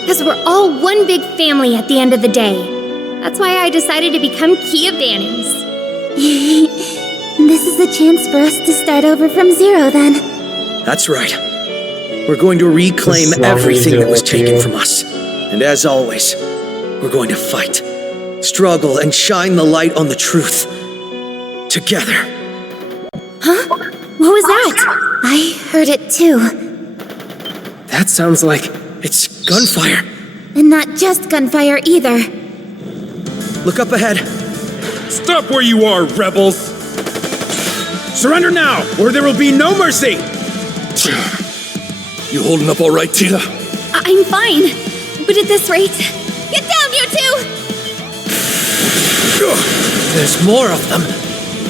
because we're all one big family at the end of the day. That's why I decided to become Kia Bannings. This is a chance for us to start over from zero, then. That's right. We're going to reclaim everything that was taken from us. And as always, we're going to fight, struggle, and shine the light on the truth. Together. Huh? What was that? I heard it too. That sounds like... It's gunfire. And not just gunfire either. Look up ahead. Stop where you are, rebels! Surrender now, or there will be no mercy! You holding up all right, Tita? I'm fine. But at this rate... Get down, you two! There's more of them.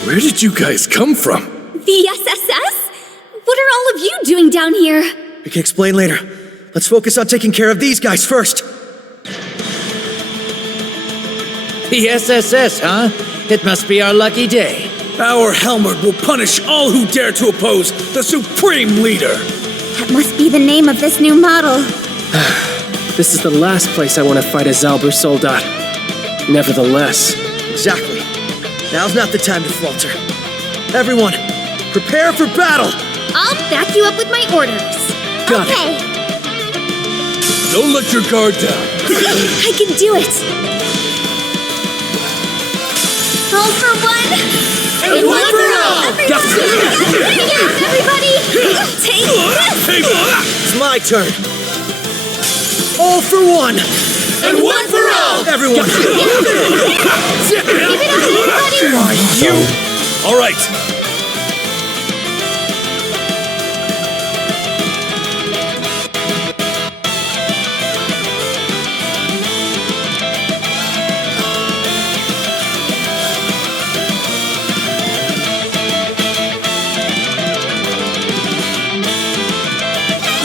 Where did you guys come from? The SSS? What are all of you doing down here? We can explain later. Let's focus on taking care of these guys first. The SSS, huh? It must be our lucky day. Our Helmut will punish all who dare to oppose the Supreme Leader. That must be the name of this new model. This is the last place I want to fight a Zalber soldat. Nevertheless. Exactly. Now's not the time to falter. Everyone, prepare for battle! I'll back you up with my orders. Got okay. it. Don't let your guard down. I can do it. All for one, and one for all. Everybody, take this. It's my turn. All for one, and one for all. Everyone. Give it up, everybody. You. All right.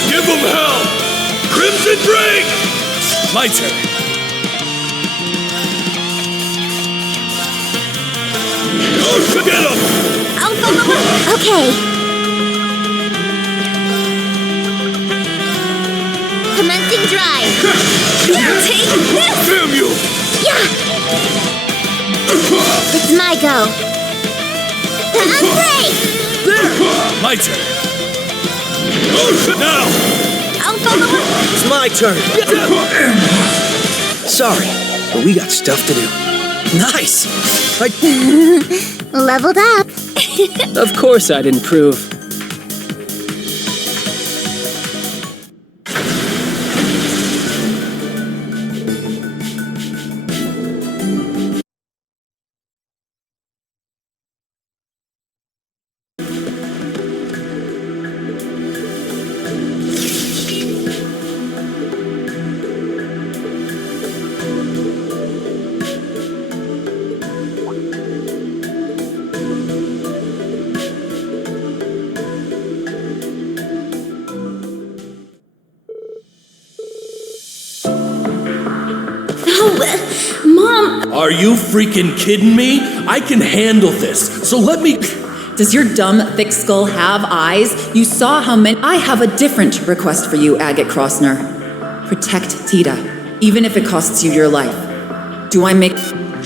Give them hell! Crimson Break! My turn. Oh, get him! I'll go. Okay. Commencing drive. Take this. Damn you! Yeah. It's my go. Break. There! My turn. Now! I'll go. It's my turn. Sorry, but we got stuff to do. Nice! Leveled up. Of course I'd improve. Are you freaking kidding me? I can handle this, so let me... Does your dumb, thick skull have eyes? You saw how many... I have a different request for you, Agate Crossner. Protect Tita, even if it costs you your life. Do I make...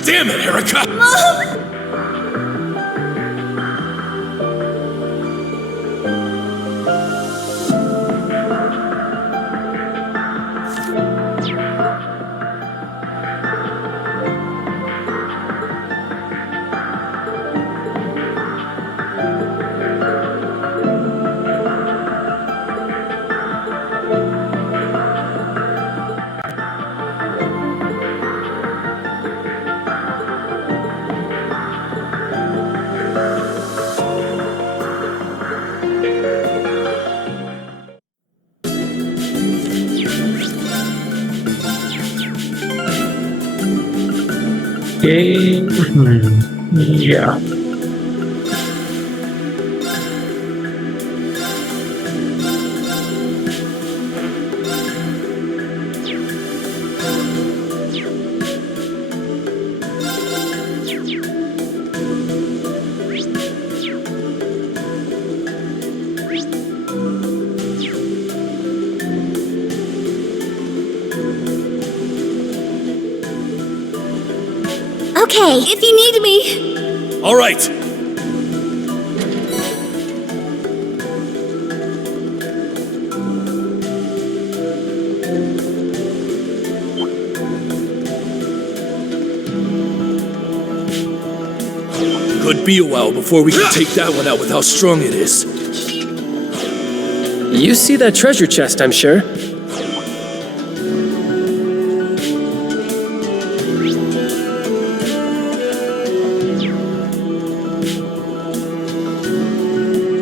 Damn it, Erica! Okay. Yeah. Okay, if you need me. All right. Could be a while before we can take that one out with how strong it is. You see that treasure chest, I'm sure.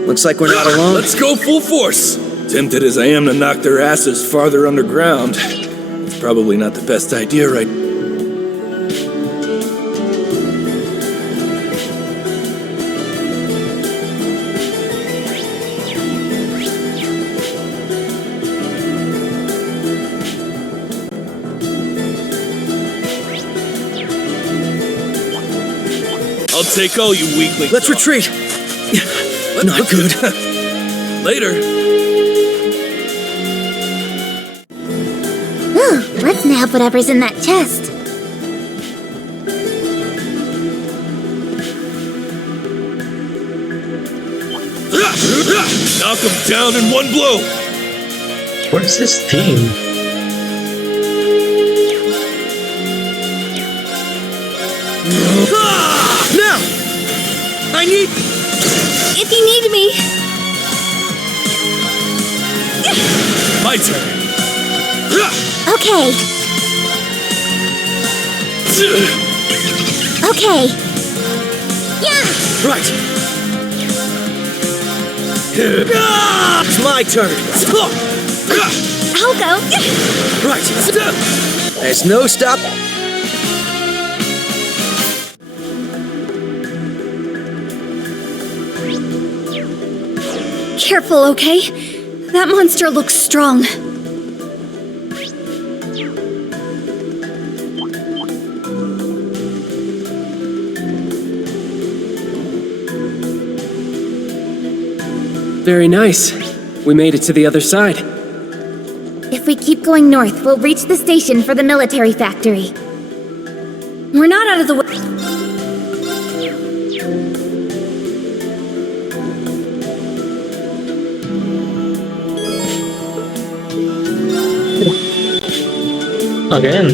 Looks like we're not alone. Let's go full force! Tempted as I am to knock their asses farther underground, it's probably not the best idea right... I'll take all you weaklings. Let's retreat! Not good. Later. Ooh, let's nab whatever's in that chest. Knock him down in one blow. What's this theme? Now! I need... If you need me. My turn. Okay. Okay. Yeah! Right. It's my turn. I'll go. Right. There's no stop. Careful, okay? That monster looks strong. Very nice. We made it to the other side. If we keep going north, we'll reach the station for the military factory. We're not out of the way. Again.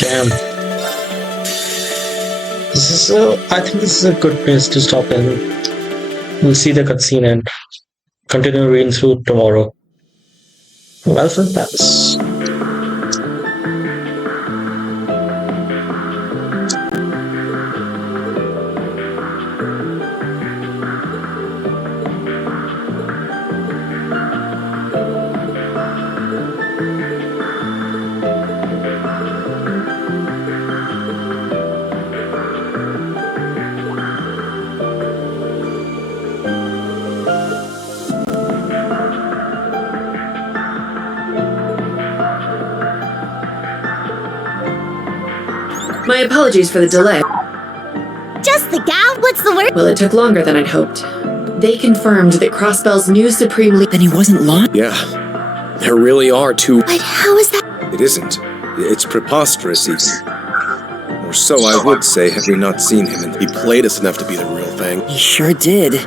Damn. I think this is a good place to stop in. We'll see the cutscene and continue reading through tomorrow. Welford Palace. My apologies for the delay. Just the gal? What's the word? Well, it took longer than I'd hoped. They confirmed that Crossbell's new Supreme Leader— Then he wasn't lost? Yeah. There really are two. But how is that? It isn't. It's preposterous, even. Or so I would say, had we not seen him, and he played us enough to be the real thing. He sure did.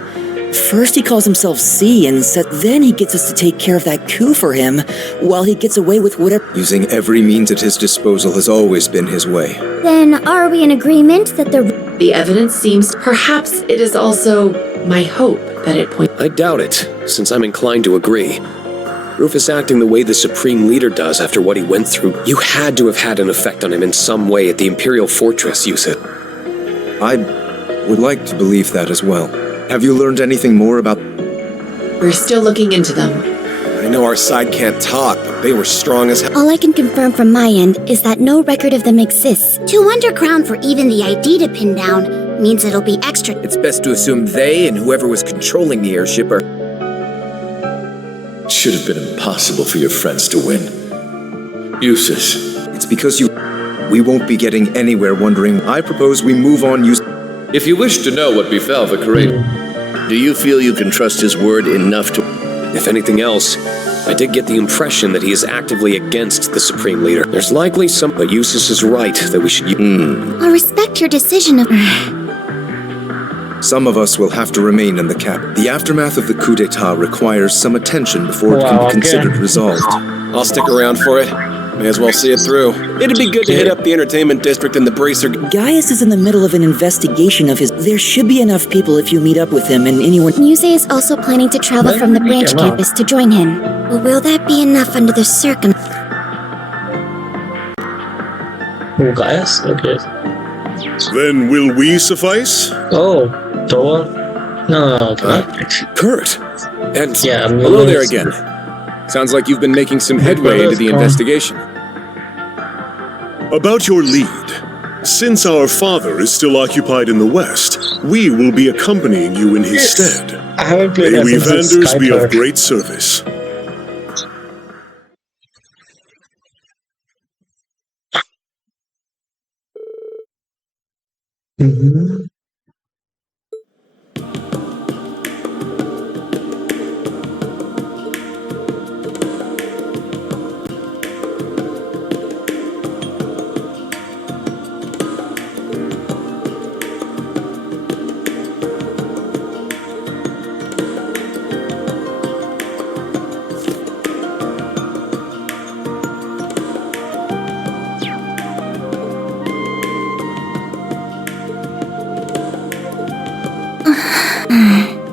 First he calls himself C, and then he gets us to take care of that coup for him, while he gets away with whatever— Using every means at his disposal has always been his way. Then are we in agreement that The evidence seems— Perhaps it is also my hope that it points— I doubt it, since I'm inclined to agree. Rufus acting the way the Supreme Leader does after what he went through, you had to have had an effect on him in some way at the Imperial Fortress, you said. I would like to believe that as well. Have you learned anything more about— We're still looking into them. I know our side can't talk, but they were strong as hell. all I can confirm from my end is that no record of them exists. 2 underground for even the ID to pin down means it'll be extra. It's best to assume they and whoever was controlling the airship are— It should have been impossible for your friends to win. Useless. It's because we won't be getting anywhere wondering. I propose we move on If you wish to know what befell the Courageous, do you feel you can trust his word enough to— If anything else, I did get the impression that he is actively against the Supreme Leader. There's likely some— But Eustace is right that we should— I'll respect your decision of— Some of us will have to remain in the cap. The aftermath of the coup d'etat requires some attention before it can be considered resolved. I'll stick around for it. May as well see it through. It'd be good to hit up the entertainment district and the bracer. Gaius is in the middle of an investigation of his— There should be enough people if you meet up with him and anyone— Muse is also planning to travel from the branch campus to join him. But will that be enough under the Oh, Gaius? Okay. Then will we suffice? Oh, Toa? No, okay. Kurt! And yeah, hello there again. Sounds like you've been making some headway into the investigation. About your lead. Since our father is still occupied in the West, we will be accompanying you in his stead. I haven't played May we Assassin's Vanders be Creed. of great service.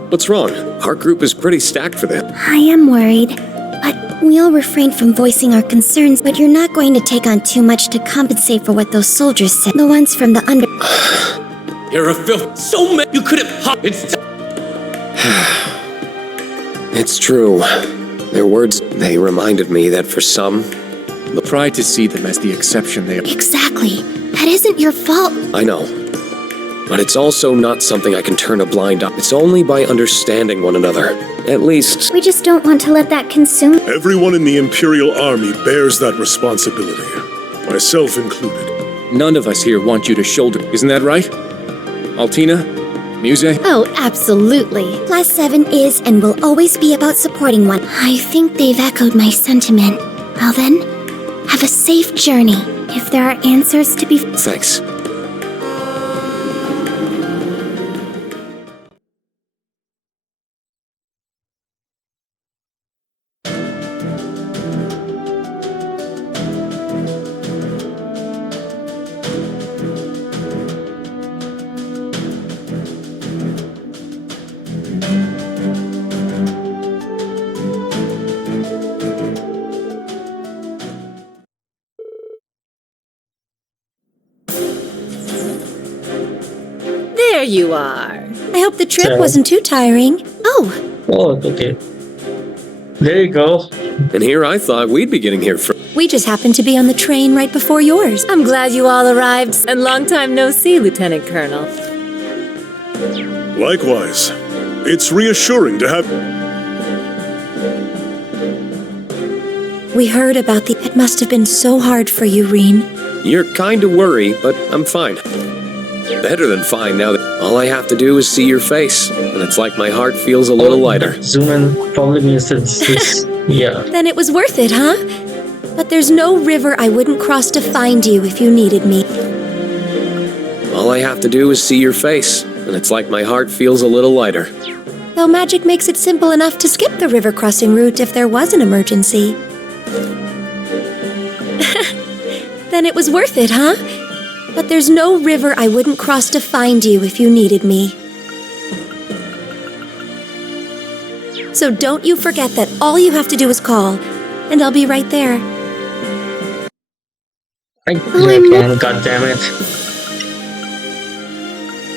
What's wrong? Our group is pretty stacked for that. I am worried, but we all refrain from voicing our concerns. But you're not going to take on too much to compensate for what those soldiers said. The ones from the under— You're a filth. So many. You could have popped. It's true. Their words, they reminded me that for some, Try to see them as the exception they are. Exactly. That isn't your fault. I know. But it's also not something I can turn a blind eye. It's only by understanding one another. At least— We just don't want to let that consume— Everyone in the Imperial Army bears that responsibility, myself included. None of us here want you to shoulder. Isn't that right? Altina? Muse? Oh, absolutely. Class 7 is and will always be about supporting one. I think they've echoed my sentiment. Well then, have a safe journey. If there are answers to be— Thanks. There you are. I hope the trip wasn't too tiring. Oh, okay. There you go. And here I thought we'd be getting here from— We just happened to be on the train right before yours. I'm glad you all arrived. And long time no see, Lieutenant Colonel. Likewise. It's reassuring to have— We heard about the— It must have been so hard for you, Reen. You're kind of worried, but I'm fine. Better than fine now that all I have to do is see your face, and it's like my heart feels a little lighter. Zoom in probably means it's yeah. Then it was worth it, huh? But there's no river I wouldn't cross to find you if you needed me. All I have to do is see your face, and it's like my heart feels a little lighter. Though magic makes it simple enough to skip the river crossing route if there was an emergency. Then it was worth it, huh? But there's no river I wouldn't cross to find you if you needed me. So don't you forget that all you have to do is call, and I'll be right there. Again, God damn it.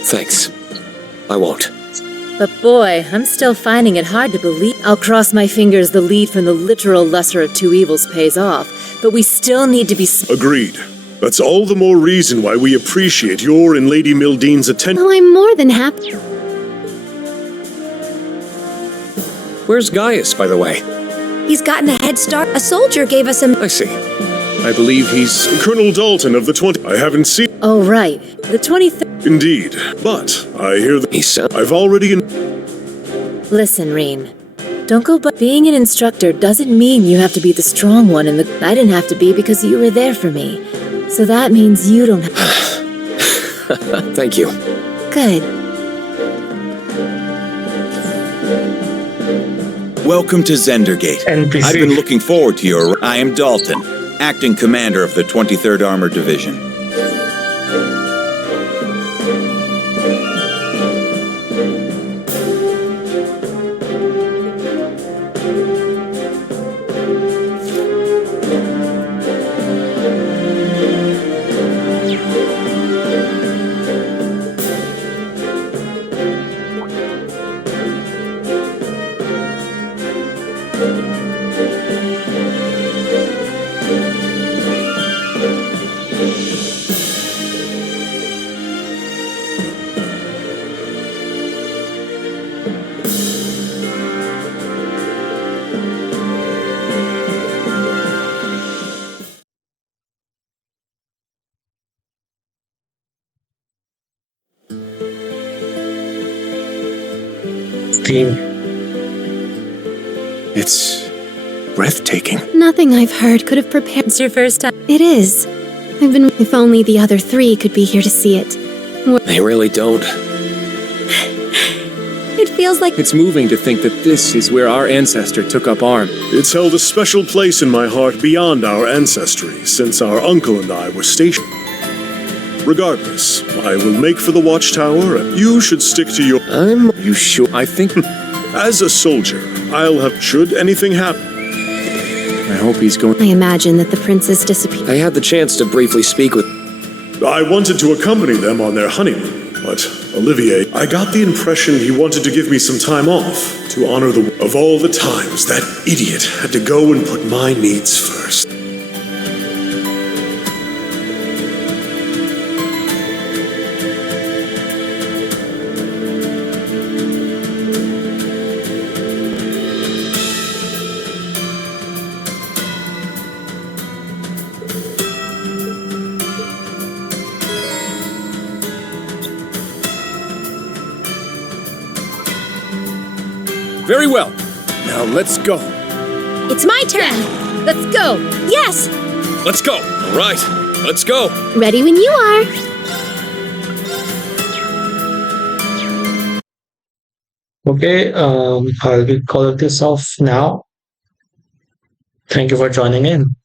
Thanks. I won't. But boy, I'm still finding it hard to believe. I'll cross my fingers the lead from the literal lesser of two evils pays off, but we still need to be... Agreed. That's all the more reason why we appreciate your and Lady Mildene's attention. Oh, I'm more than happy. Where's Gaius, by the way? He's gotten a head start. A soldier gave us a... I see. I believe he's... Colonel Dalton of the 20... I haven't seen... Oh, right. The 23rd... Indeed. But I hear that... He said... I've already... Listen, Reen. Don't go... But being an instructor doesn't mean you have to be the strong one in the... I didn't have to be because you were there for me. So that means you don't have... Thank you. Good. Welcome to Zendergate. NPC. I've been looking forward to your... I am Dalton, acting commander of the 23rd Armored Division. Theme. It's breathtaking. Nothing I've heard could have prepared. It's your first time. It is. I've been... If only the other three could be here to see it. They really don't. It feels like... It's moving to think that this is where our ancestor took up arms. It's held a special place in my heart beyond our ancestry, since our uncle and I were stationed. Regardless, I will make for the watchtower, and you should stick to your... You sure? I think... As a soldier, I'll have... Should anything happen... I hope he's going... I imagine that the princess disappeared. I had the chance to briefly speak with... I wanted to accompany them on their honeymoon, but Olivier... I got the impression he wanted to give me some time off to honor the... Of all the times that idiot had to go and put my needs first. Very well. Now let's go. It's my turn. Let's go. Yes. Let's go. All right. Let's go. Ready when you are. Okay, I'll be calling this off now. Thank you for joining in.